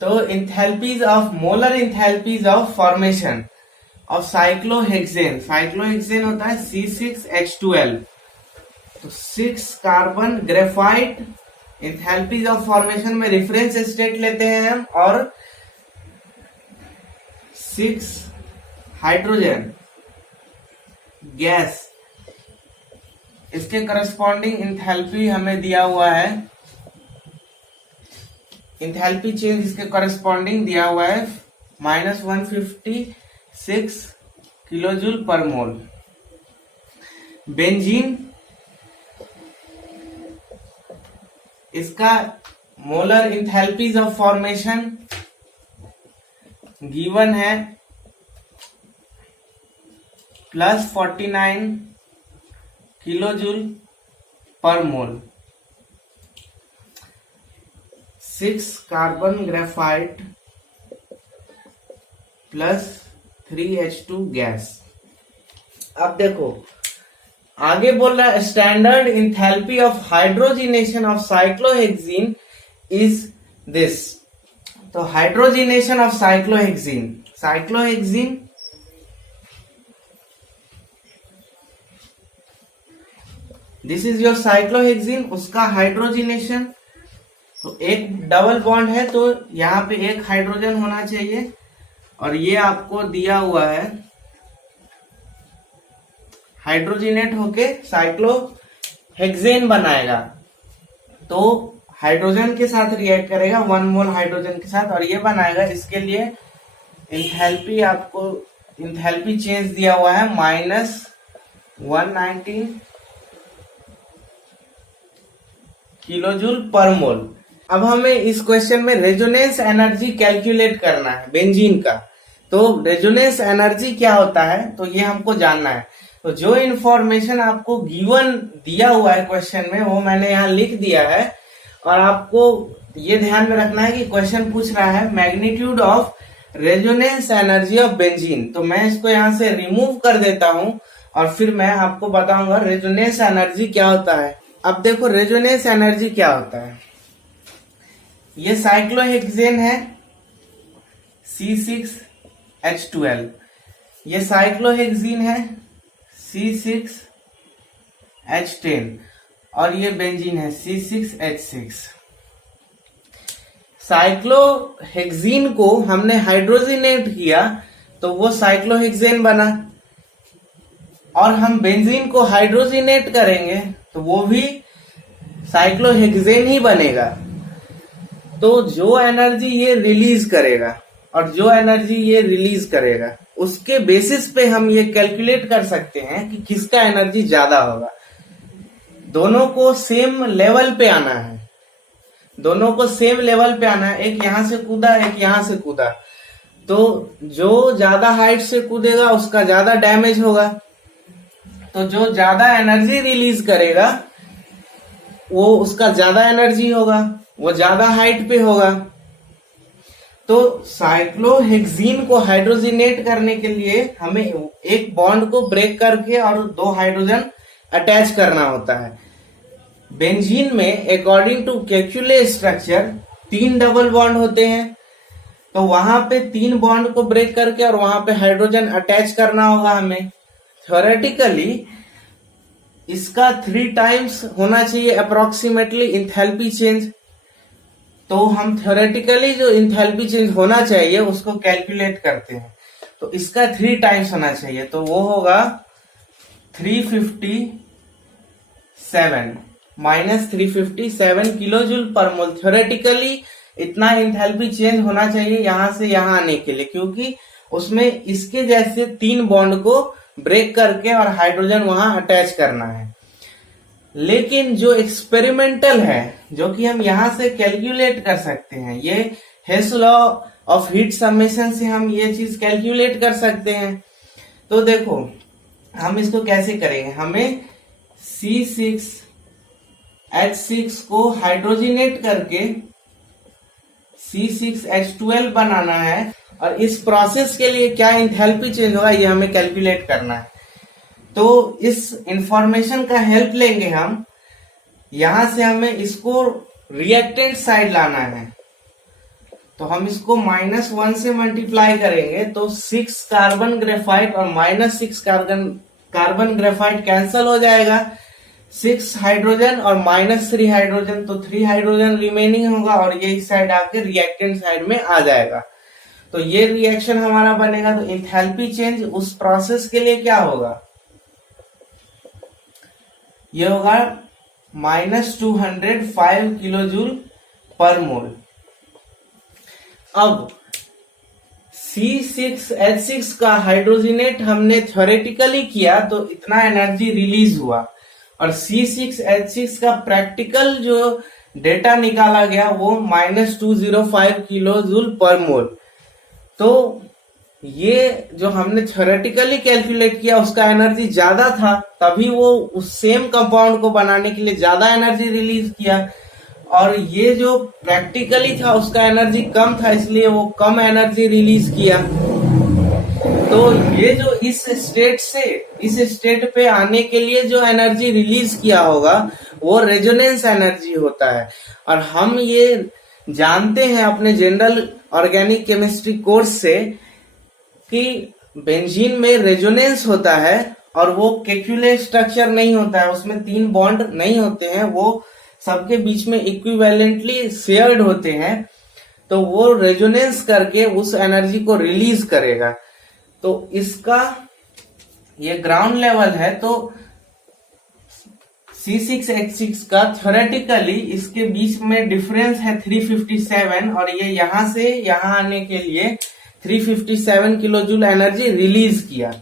तो enthalpies of molar enthalpies of formation of cyclohexane, cyclohexane होता है C6H12, तो 6 carbon graphite. Enthalpies of formation में रेफरेंस स्टेट लेते हैं हम, और 6 हाइड्रोजन गैस, इसके करस्पॉन्डिंग इंथैल्पी हमें दिया हुआ है। इंथैल्पी चेंज इसके करस्पॉन्डिंग दिया हुआ है -156 किलोजूल पर मोल। बेंजीन, इसका molar enthalpies of formation given है +49 किलोजूल पर मोल। 6 कार्बन ग्रेफाइट +3H2 गैस। अब देखो आगे बोल रहा है standard enthalpy of hydrogenation of cyclohexene is this. तो hydrogenation of cyclohexene, cyclohexene this is your cyclohexene, उसका हाइड्रोजिनेशन, तो एक डबल बॉन्ड है तो यहाँ पे एक हाइड्रोजन होना चाहिए, और ये आपको दिया हुआ है हाइड्रोजिनेट होके साइक्लोहेक्सेन बनाएगा। तो हाइड्रोजन के साथ रिएक्ट करेगा 1 मोल हाइड्रोजन के साथ और ये बनाएगा। इसके लिए इंथैल्पी, आपको इंथैल्पी चेंज दिया हुआ है -119 किलोजूल पर मोल। अब हमें इस क्वेश्चन में रेजोनेंस एनर्जी कैलकुलेट करना है बेंजीन का। तो रेजोनेंस एनर्जी क्या होता है तो ये हमको जानना है। तो जो इन्फॉर्मेशन आपको गिवन दिया हुआ है क्वेश्चन में वो मैंने यहाँ लिख दिया है, और आपको ये ध्यान में रखना है कि क्वेश्चन पूछ रहा है magnitude of resonance energy of benzene. तो मैं इसको यहाँ से रिमूव कर देता हूँ और फिर मैं आपको बताऊंगा रेजोनेंस एनर्जी क्या होता है। अब देखो रेजोनेंस एनर्जी क्या होता है। ये साइक्लोहेक्सेन है C6H12, ये साइक्लोहेक्सीन है C6H10 और ये बेंजीन है C6H6। साइक्लोहेक्सीन को हमने हाइड्रोजिनेट किया तो वो साइक्लोहेक्सेन बना, और हम बेंजीन को हाइड्रोजिनेट करेंगे तो वो भी साइक्लोहेक्सेन ही बनेगा। तो जो एनर्जी ये रिलीज करेगा और जो एनर्जी ये रिलीज करेगा उसके बेसिस पे हम ये कैलकुलेट कर सकते हैं कि किसका एनर्जी ज्यादा होगा। दोनों को सेम लेवल पे आना है, दोनों को सेम लेवल पे आना है। एक यहां से कूदा, एक यहां से कूदा, तो जो ज्यादा हाइट से कूदेगा उसका ज्यादा डैमेज होगा। तो जो ज्यादा एनर्जी रिलीज करेगा वो उसका ज्यादा एनर्जी होगा, वो ज्यादा हाइट पे होगा। तो साइक्लोहेक्सीन को हाइड्रोजिनेट करने के लिए हमें एक बॉन्ड को ब्रेक करके और 2 हाइड्रोजन अटैच करना होता है। बेंजीन में according to Kekule structure 3 double bond होते हैं, तो वहां पे 3 बॉन्ड को ब्रेक करके और वहां पे हाइड्रोजन अटैच करना होगा हमें। थ्योरेटिकली इसका 3 टाइम्स होना चाहिए अप्रोक्सीमेटली इंथैल्पी चेंज। तो हम थ्योरेटिकली जो इंथैल्पी चेंज होना चाहिए उसको कैलकुलेट करते हैं, तो इसका 3 टाइम्स होना चाहिए। तो वो होगा 357 -357 किलोजूल पर मोल। थ्योरेटिकली इतना इंथैल्पी चेंज होना चाहिए यहां से यहां आने के लिए, क्योंकि उसमें इसके जैसे 3 बॉन्ड को ब्रेक करके और हाइड्रोजन वहां अटैच करना है। लेकिन जो एक्सपेरिमेंटल है, जो कि हम यहां से कैलकुलेट कर सकते हैं, ये हेस लॉ ऑफ हीट समेशन से हम ये चीज कैलकुलेट कर सकते हैं। तो देखो हम इसको कैसे करेंगे, हमें C6H6 को हाइड्रोजिनेट करके C6H12 बनाना है, और इस प्रोसेस के लिए क्या इंथैल्पी चेंज होगा ये हमें कैलकुलेट करना है। तो इस इंफॉर्मेशन का हेल्प लेंगे हम, यहां से हमें इसको रिएक्टेंट साइड लाना है। तो हम इसको -1 से मल्टीप्लाई करेंगे तो 6 कार्बन ग्रेफाइट और -6 कार्बन ग्रेफाइट कैंसल हो जाएगा, 6 हाइड्रोजन और -3 हाइड्रोजन, तो 3 हाइड्रोजन रिमेनिंग होगा और ये इस साइड आके रिएक्टेंट साइड में आ जाएगा। तो ये रिएक्शन हमारा बनेगा। तो इंथैल्पी चेंज उस प्रोसेस के लिए क्या होगा, ये होगा -205 किलोजूल पर मोल। अब C6H6 का हाइड्रोजनेट हमने थ्योरेटिकली किया तो इतना एनर्जी रिलीज हुआ, और C6H6 का प्रैक्टिकल जो डेटा निकाला गया वो -205 किलो जूल पर मोल। तो ये जो हमने थ्योरेटिकली कैलकुलेट किया उसका एनर्जी ज्यादा था, तभी वो उस सेम कंपाउंड को बनाने के लिए ज्यादा एनर्जी रिलीज किया, और ये जो प्रैक्टिकली था उसका एनर्जी कम था इसलिए वो कम एनर्जी रिलीज किया। तो ये जो इस स्टेट से इस स्टेट पे आने के लिए जो एनर्जी रिलीज किया होगा वो रेजोनेंस एनर्जी होता है। और हम ये जानते हैं अपने जनरल ऑर्गेनिक केमिस्ट्री कोर्स से कि बेंजीन में रेजोनेंस होता है और वो केक्युले स्ट्रक्चर नहीं होता है, उसमें 3 बॉन्ड नहीं होते हैं, वो सबके बीच में इक्विवेलेंटली शेयर्ड होते हैं। तो वो रेजोनेंस करके उस एनर्जी को रिलीज करेगा। तो इसका ये ग्राउंड लेवल है, तो C6H6 का थ्योरेटिकली इसके बीच में डिफरेंस है 357, और ये यहां से यहां आने के लिए 357 किलो जूल एनर्जी रिलीज किया।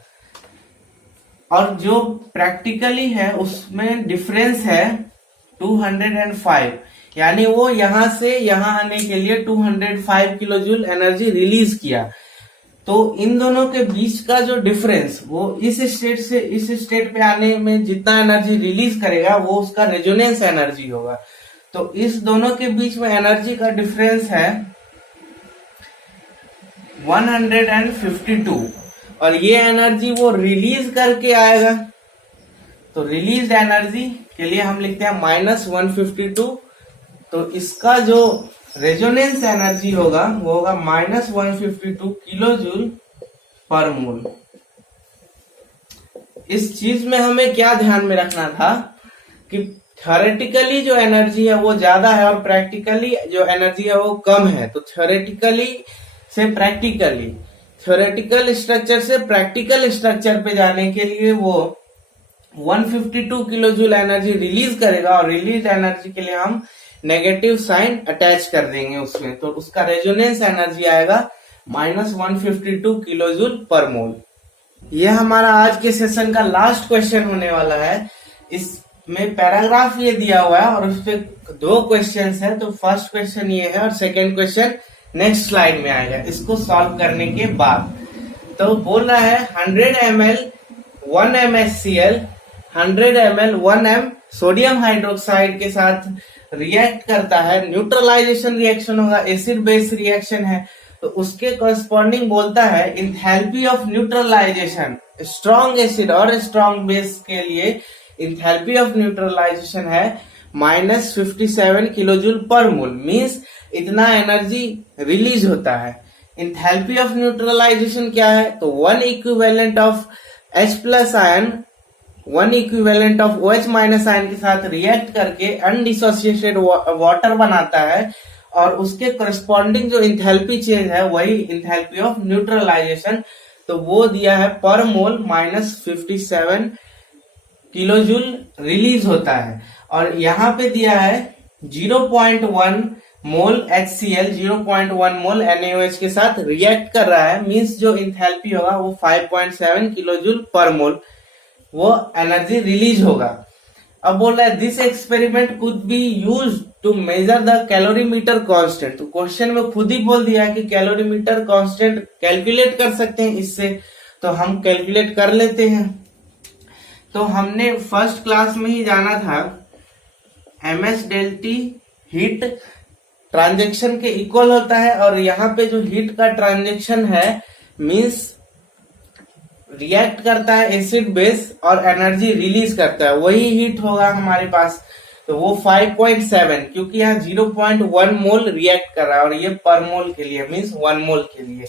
और जो प्रैक्टिकली है उसमें डिफरेंस है 205, यानी वो यहां से यहां आने के लिए 205 किलो जूल एनर्जी रिलीज किया। तो इन दोनों के बीच का जो डिफरेंस वो इस स्टेट से इस स्टेट पे आने में जितना एनर्जी रिलीज करेगा वो उसका रेजोनेंस एनर्जी होगा। तो इस दोनों के बीच में एनर्जी का डिफरेंस है 152, और ये एनर्जी वो रिलीज करके आएगा। तो रिलीज एनर्जी के लिए हम लिखते हैं -152, तो इसका जो रेजोनेंस एनर्जी होगा वो होगा -152 किलो जूल पर मोल। इस चीज में हमें क्या ध्यान में रखना था कि थ्योरेटिकली जो एनर्जी है वो ज्यादा है और प्रैक्टिकली जो एनर्जी है वो कम है। तो थ्योरेटिकली से प्रैक्टिकली, थ्योरेटिकल स्ट्रक्चर से प्रैक्टिकल स्ट्रक्चर पे जाने के लिए वो 152 किलो जूल एनर्जी रिलीज करेगा, और रिलीज एनर्जी के लिए हम नेगेटिव साइन अटैच कर देंगे उसमें। तो उसका रेजोनेंस एनर्जी आएगा -152 किलो जूल पर मोल। यह हमारा आज के सेशन का लास्ट क्वेश्चन होने वाला है। इसमें पैराग्राफ ये दिया हुआ है और उस पे 2 क्वेश्चन है। तो फर्स्ट क्वेश्चन ये है और सेकेंड क्वेश्चन नेक्स्ट स्लाइड में आएगा इसको सॉल्व करने के बाद। तो बोल रहा है 100 ml 1 MHCl 100 ml 1 m sodium hydroxide के साथ रिएक्ट करता है, न्यूट्रलाइजेशन रिएक्शन होगा, एसिड बेस रिएक्शन है। तो उसके कॉरस्पॉन्डिंग बोलता है enthalpy of neutralisation, strong acid और स्ट्रॉन्ग बेस के लिए इंथैल्पी ऑफ न्यूट्रलाइजेशन है -57 किलो जूल पर मोल। मीन्स इतना एनर्जी रिलीज होता है। इंथैल्पी ऑफ न्यूट्रलाइजेशन क्या है, तो 1 equivalent of H+ ion 1 equivalent of OH- ion के साथ रिएक्ट करके अनडिसोसिएटेड वाटर बनाता है, और उसके करस्पॉन्डिंग जो इंथैल्पी चेंज है वही इंथैल्पी ऑफ न्यूट्रलाइजेशन। तो वो दिया है पर मोल -57 किलो जूल रिलीज होता है। और यहाँ पे दिया है 0.1 मोल HCl 0.1 मोल NaOH के साथ रिएक्ट कर रहा है। मींस जो इंथैल्पी होगा वो 5.7 किलो जूल पर मोल वो एनर्जी रिलीज होगा। अब बोल रहा है this experiment could be use to measure the calorimeter constant. तो क्वेश्चन में खुद ही बोल दिया कि कैलोरीमीटर कांस्टेंट कैलकुलेट कर सकते हैं इससे, तो हम कैलकुलेट कर लेते हैं। तो हमने फर्स्ट क्लास में ही जाना था MS ∆T हीट ट्रांजेक्शन के इक्वल होता है, और यहाँ पे जो हीट का ट्रांजेक्शन है मींस रिएक्ट करता है एसिड बेस और एनर्जी रिलीज करता है, वही हीट होगा हमारे पास। तो वो 5.7, क्योंकि यहाँ 0.1 मोल रिएक्ट कर रहा है और ये पर मोल के लिए मींस 1 मोल के लिए,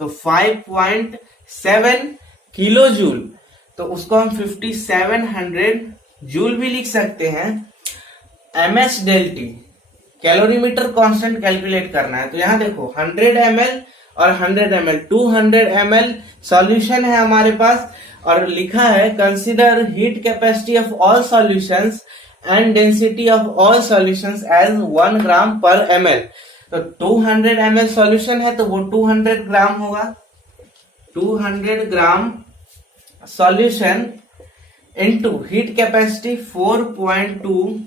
तो 5.7 किलो जूल। तो उसको हम 5700 जूल भी लिख सकते हैं। ms del t calorimeter constant calculate करना है। तो यहाँ देखो 100 ml और 100 ml 200 ml सॉल्यूशन है हमारे पास, और लिखा है consider heat capacity of all solutions and density of all solutions as 1 gram per ml। तो 200 ml सॉल्यूशन है तो वो 200 ग्राम होगा, 200 gram solution into heat capacity 4.2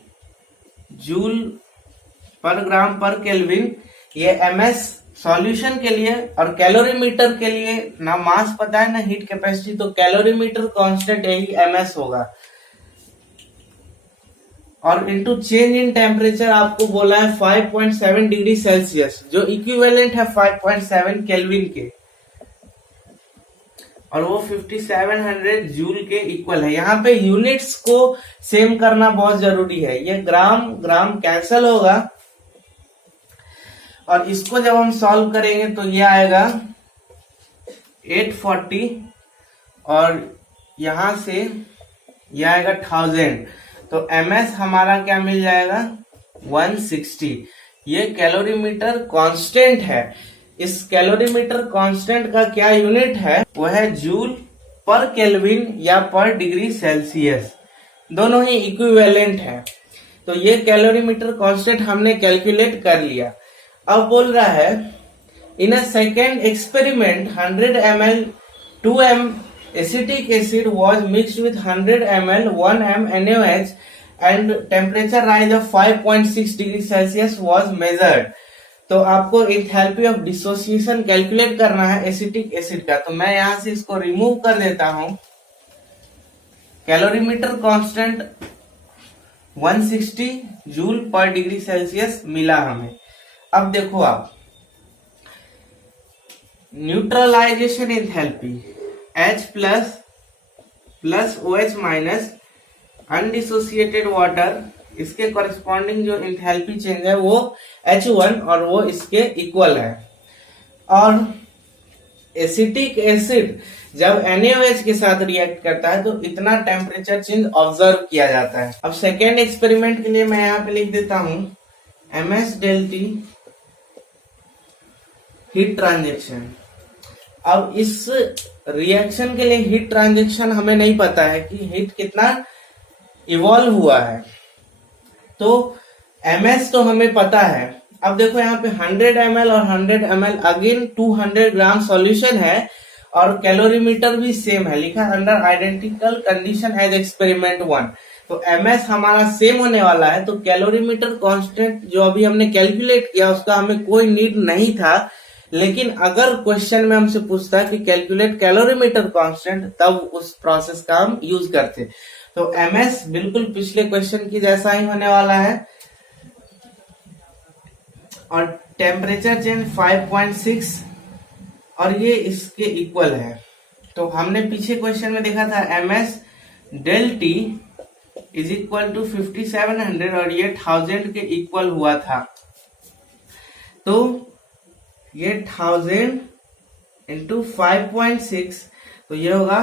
joule per gram पर केल्विन। ये ms सॉल्यूशन के लिए, और कैलोरीमीटर के लिए ना मास पता है ना हीट कैपेसिटी, तो कैलोरीमीटर कांस्टेंट यही ms होगा। और इनटू चेंज इन टेम्परेचर आपको बोला है 5.7 डिग्री सेल्सियस, जो इक्विवेलेंट है 5.7 केल्विन के, और वो 5700 जूल के इक्वल है। यहाँ पे यूनिट्स को सेम करना बहुत जरूरी है। ये ग्राम ग्राम कैंसल होगा, और इसको जब हम सॉल्व करेंगे तो ये आएगा 840, और यहां से ये आएगा 1000, तो ms हमारा क्या मिल जाएगा 160। ये कैलोरीमीटर कांस्टेंट है। इस कैलोरीमीटर कांस्टेंट का क्या यूनिट है, वो है जूल पर केल्विन या पर डिग्री सेल्सियस, दोनों ही इक्विवेलेंट है। तो ये कैलोरीमीटर कांस्टेंट हमने कैलकुलेट कर लिया। अब बोल रहा है in a second experiment 100 ml 2m acetic acid was mixed with 100 ml 1m NaOH and temperature rise of 5.6 degree Celsius was measured। तो आपको एंथैल्पी ऑफ डिसोसिएशन कैलकुलेट करना है एसिटिक एसिड का। तो मैं यहां से इसको रिमूव कर देता हूं। Calorimeter constant 160 joule per degree Celsius मिला हमें। अब देखो आप neutralisation enthalpy H plus OH minus undissociated water, इसके कॉरेस्पॉन्डिंग जो एंथैल्पी चेंज है वो H1 और वो इसके इक्वल है। और एसिटिक एसिड जब NaOH के साथ रिएक्ट करता है तो इतना टेम्परेचर चेंज ऑब्जर्व किया जाता है। अब सेकेंड एक्सपेरिमेंट के लिए मैं यहाँ पे लिख देता हूं ms del t heat transaction. अब इस रिएक्शन के लिए हीट ट्रांजेक्शन हमें नहीं पता है कि हीट कितना इवॉल्व हुआ है, तो ms तो हमें पता है। अब देखो यहाँ पे 100 ml और 100 ml अगेन 200 ग्राम सॉल्यूशन है, और कैलोरीमीटर भी सेम है, लिखा under identical condition as experiment 1। तो ms हमारा सेम होने वाला है, तो कैलोरीमीटर कांस्टेंट जो अभी हमने कैलकुलेट किया उसका हमें कोई नीड नहीं था। लेकिन अगर क्वेश्चन में हमसे पूछता है कि कैलकुलेट कैलोरीमीटर कांस्टेंट, तब उस प्रोसेस का हम यूज करते। तो ms बिल्कुल पिछले क्वेश्चन की जैसा ही होने वाला है, और टेम्परेचर चेंज 5.6 और ये इसके इक्वल है। तो हमने पीछे क्वेश्चन में देखा था ms del t is equal to 5700 और ये 1000 के इक्वल हुआ था। तो ये 1000 इंटू 5.6, तो ये होगा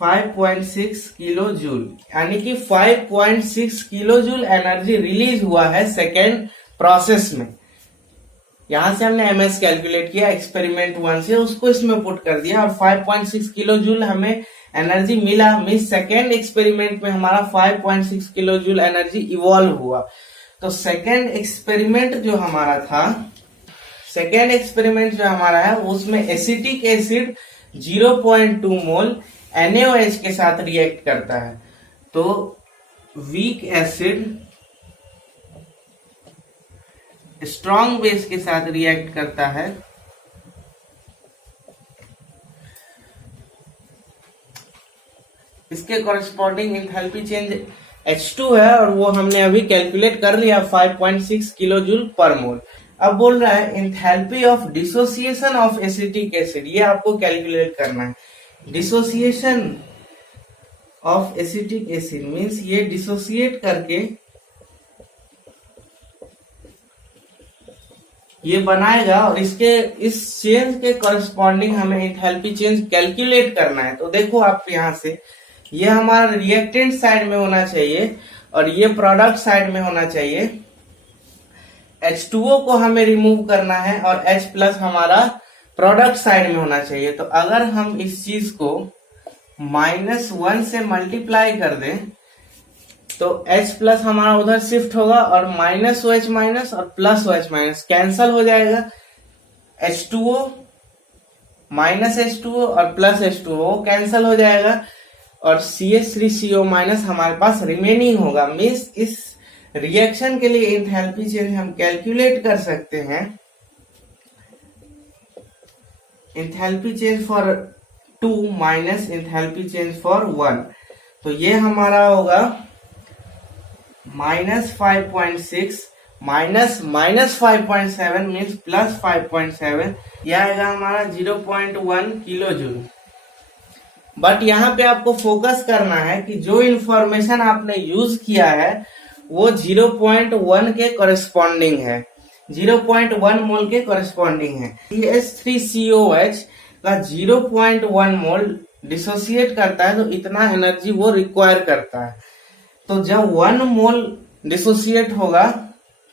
5.6 किलो जूल, यानी कि 5.6 किलो जूल एनर्जी रिलीज हुआ है सेकेंड प्रोसेस में। यहां से हमने ms कैलकुलेट किया एक्सपेरिमेंट 1 से, उसको इसमें पुट कर दिया और 5.6 किलो जूल हमें एनर्जी मिला। मींस सेकेंड एक्सपेरिमेंट में हमारा 5.6 किलो जूल एनर्जी इवॉल्व हुआ। तो सेकेंड एक्सपेरिमेंट जो हमारा था, सेकेंड एक्सपेरिमेंट जो हमारा है उसमें एसिटिक एसिड 0.2 मोल NaOH के साथ रिएक्ट करता है। तो वीक एसिड स्ट्रॉन्ग बेस के साथ रिएक्ट करता है। इसके कॉरेस्पॉन्डिंग एंथैल्पी चेंज H2 है और वो हमने अभी कैलकुलेट कर लिया 5.6 किलो जूल पर मोल। अब बोल रहा है enthalpy of dissociation of acetic acid, ये आपको कैलकुलेट करना है। Dissociation of acetic acid means ये डिसोसिएट करके ये बनाएगा और इसके इस चेंज के कॉरेस्पॉन्डिंग हमें एंथैल्पी चेंज कैलकुलेट करना है। तो देखो आप यहां से ये हमारा रिएक्टेंट साइड में होना चाहिए और ये प्रोडक्ट साइड में होना चाहिए। H2O को हमें रिमूव करना है और H प्लस हमारा प्रोडक्ट साइड में होना चाहिए। तो अगर हम इस चीज को -1 से मल्टीप्लाई कर दें तो H प्लस हमारा उधर शिफ्ट होगा और -OH माइनस और +OH माइनस कैंसल हो जाएगा। H2O -H2O और +H2O कैंसल हो जाएगा और CH3CO माइनस हमारे पास रिमेनिंग होगा। मीन्स इस रिएक्शन के लिए एंथैल्पी चेंज हम कैलकुलेट कर सकते हैं। Enthalpy change for 2 minus enthalpy change for 1, तो ये हमारा होगा -5.6 माइनस -5.7 मीन्स +5.7, यह आएगा हमारा 0.1 किलो जूल। बट यहाँ पे आपको फोकस करना है कि जो इंफॉर्मेशन आपने यूज किया है वो 0.1 के कॉरेस्पॉन्डिंग है, 0.1 मोल के कॉरेस्पॉन्डिंग है। CH3COH का 0.1 मोल डिसोसिएट करता है तो इतना एनर्जी वो रिक्वायर करता है। तो जब 1 मोल डिसोसिएट होगा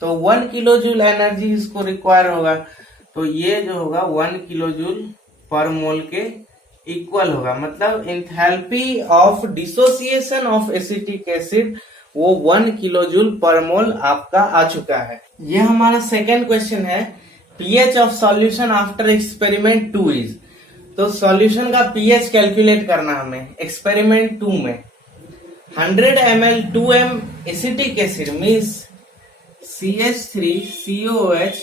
तो 1 किलो जूल एनर्जी इसको रिक्वायर होगा। तो ये जो होगा 1 किलो जूल पर मोल के इक्वल होगा। मतलब enthalpy of dissociation of acetic acid वो 1 किलो जूल पर मोल आपका आ चुका है। ये हमारा सेकेंड क्वेश्चन है, pH of solution after experiment 2 is. तो सॉल्यूशन का पीएच कैलकुलेट करना हमें एक्सपेरिमेंट 2 में। 100 ml 2m acetic acid means CH3COH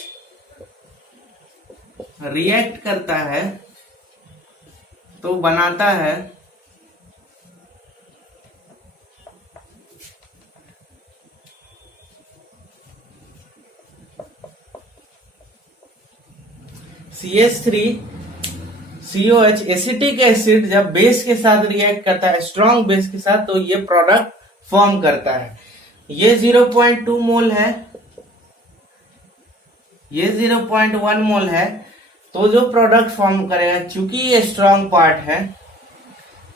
react करता है तो बनाता है CH3COH एसिटिक एसिड जब बेस के साथ रिएक्ट करता है, स्ट्रॉन्ग बेस के साथ, तो ये प्रोडक्ट फॉर्म करता है। ये 0.2 मोल है, ये 0.1 मोल है। तो जो प्रोडक्ट फॉर्म करेगा, चूंकि ये स्ट्रॉन्ग पार्ट है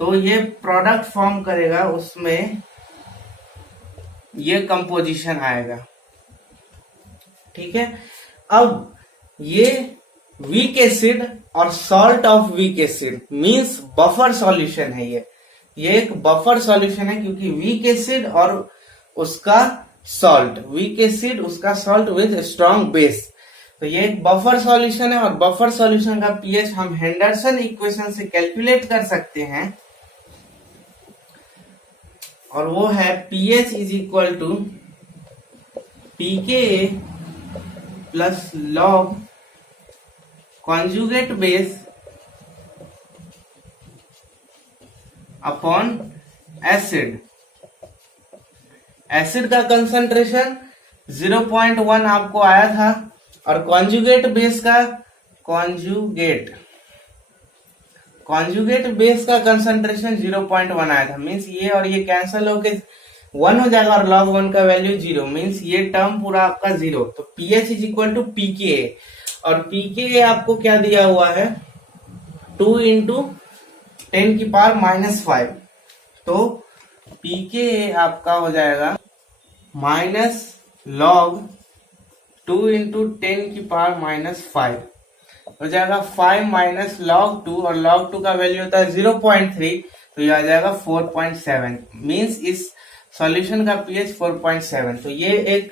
तो ये प्रोडक्ट फॉर्म करेगा, उसमें ये कंपोजिशन आएगा। ठीक है। अब ये वीक एसिड और salt of weak acid means buffer solution है। ये एक बफर सॉल्यूशन है क्योंकि वीक एसिड और उसका सॉल्ट, वीक एसिड उसका सॉल्ट विद स्ट्रॉन्ग बेस, तो ये एक बफर सॉल्यूशन है। और बफर सॉल्यूशन का पीएच हम हेंडरसन इक्वेशन से कैलकुलेट कर सकते हैं और वो है pH is equal to pKa plus log conjugate base upon acid. Acid का कंसंट्रेशन 0.1 आपको आया था और कॉन्जुगेट बेस का कॉन्जुगेट बेस का कंसंट्रेशन 0.1 आया था। मीन्स ये और ये कैंसिल होके 1 हो जाएगा और log 1 का वैल्यू 0, मीन्स ये टर्म पूरा आपका 0। तो pH is equal to pKa और pKa आपको क्या दिया हुआ है 2 × 10⁻⁻5। तो pKa आपका हो जाएगा -log 2 × 10⁻⁻5 हो जाएगा 5 - log 2 और log 2 का वैल्यू होता है 0.3, तो ये आ जाएगा 4.7। मीन्स इस सॉल्यूशन का पीएच 4.7। तो ये एक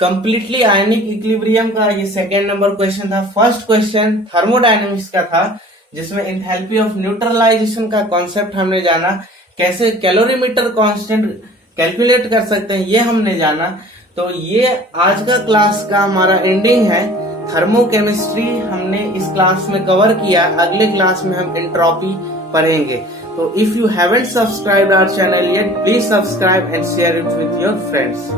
कंप्लीटली आयनिक इक्विलिब्रियम का ये सेकेंड नंबर क्वेश्चन था। फर्स्ट क्वेश्चन थर्मोडायनेमिक्स का था जिसमें एंथैल्पी ऑफ न्यूट्रलाइजेशन का कॉन्सेप्ट हमने जाना, कैसे कैलोरीमीटर कांस्टेंट कैलकुलेट कर सकते हैं ये हमने जाना। तो ये आज का क्लास का हमारा एंडिंग है। थर्मोकेमिस्ट्री हमने इस क्लास में कवर किया, अगले क्लास में हम एंट्रोपी पढ़ेंगे। So if you haven't subscribed our channel yet, please subscribe and share it with your friends.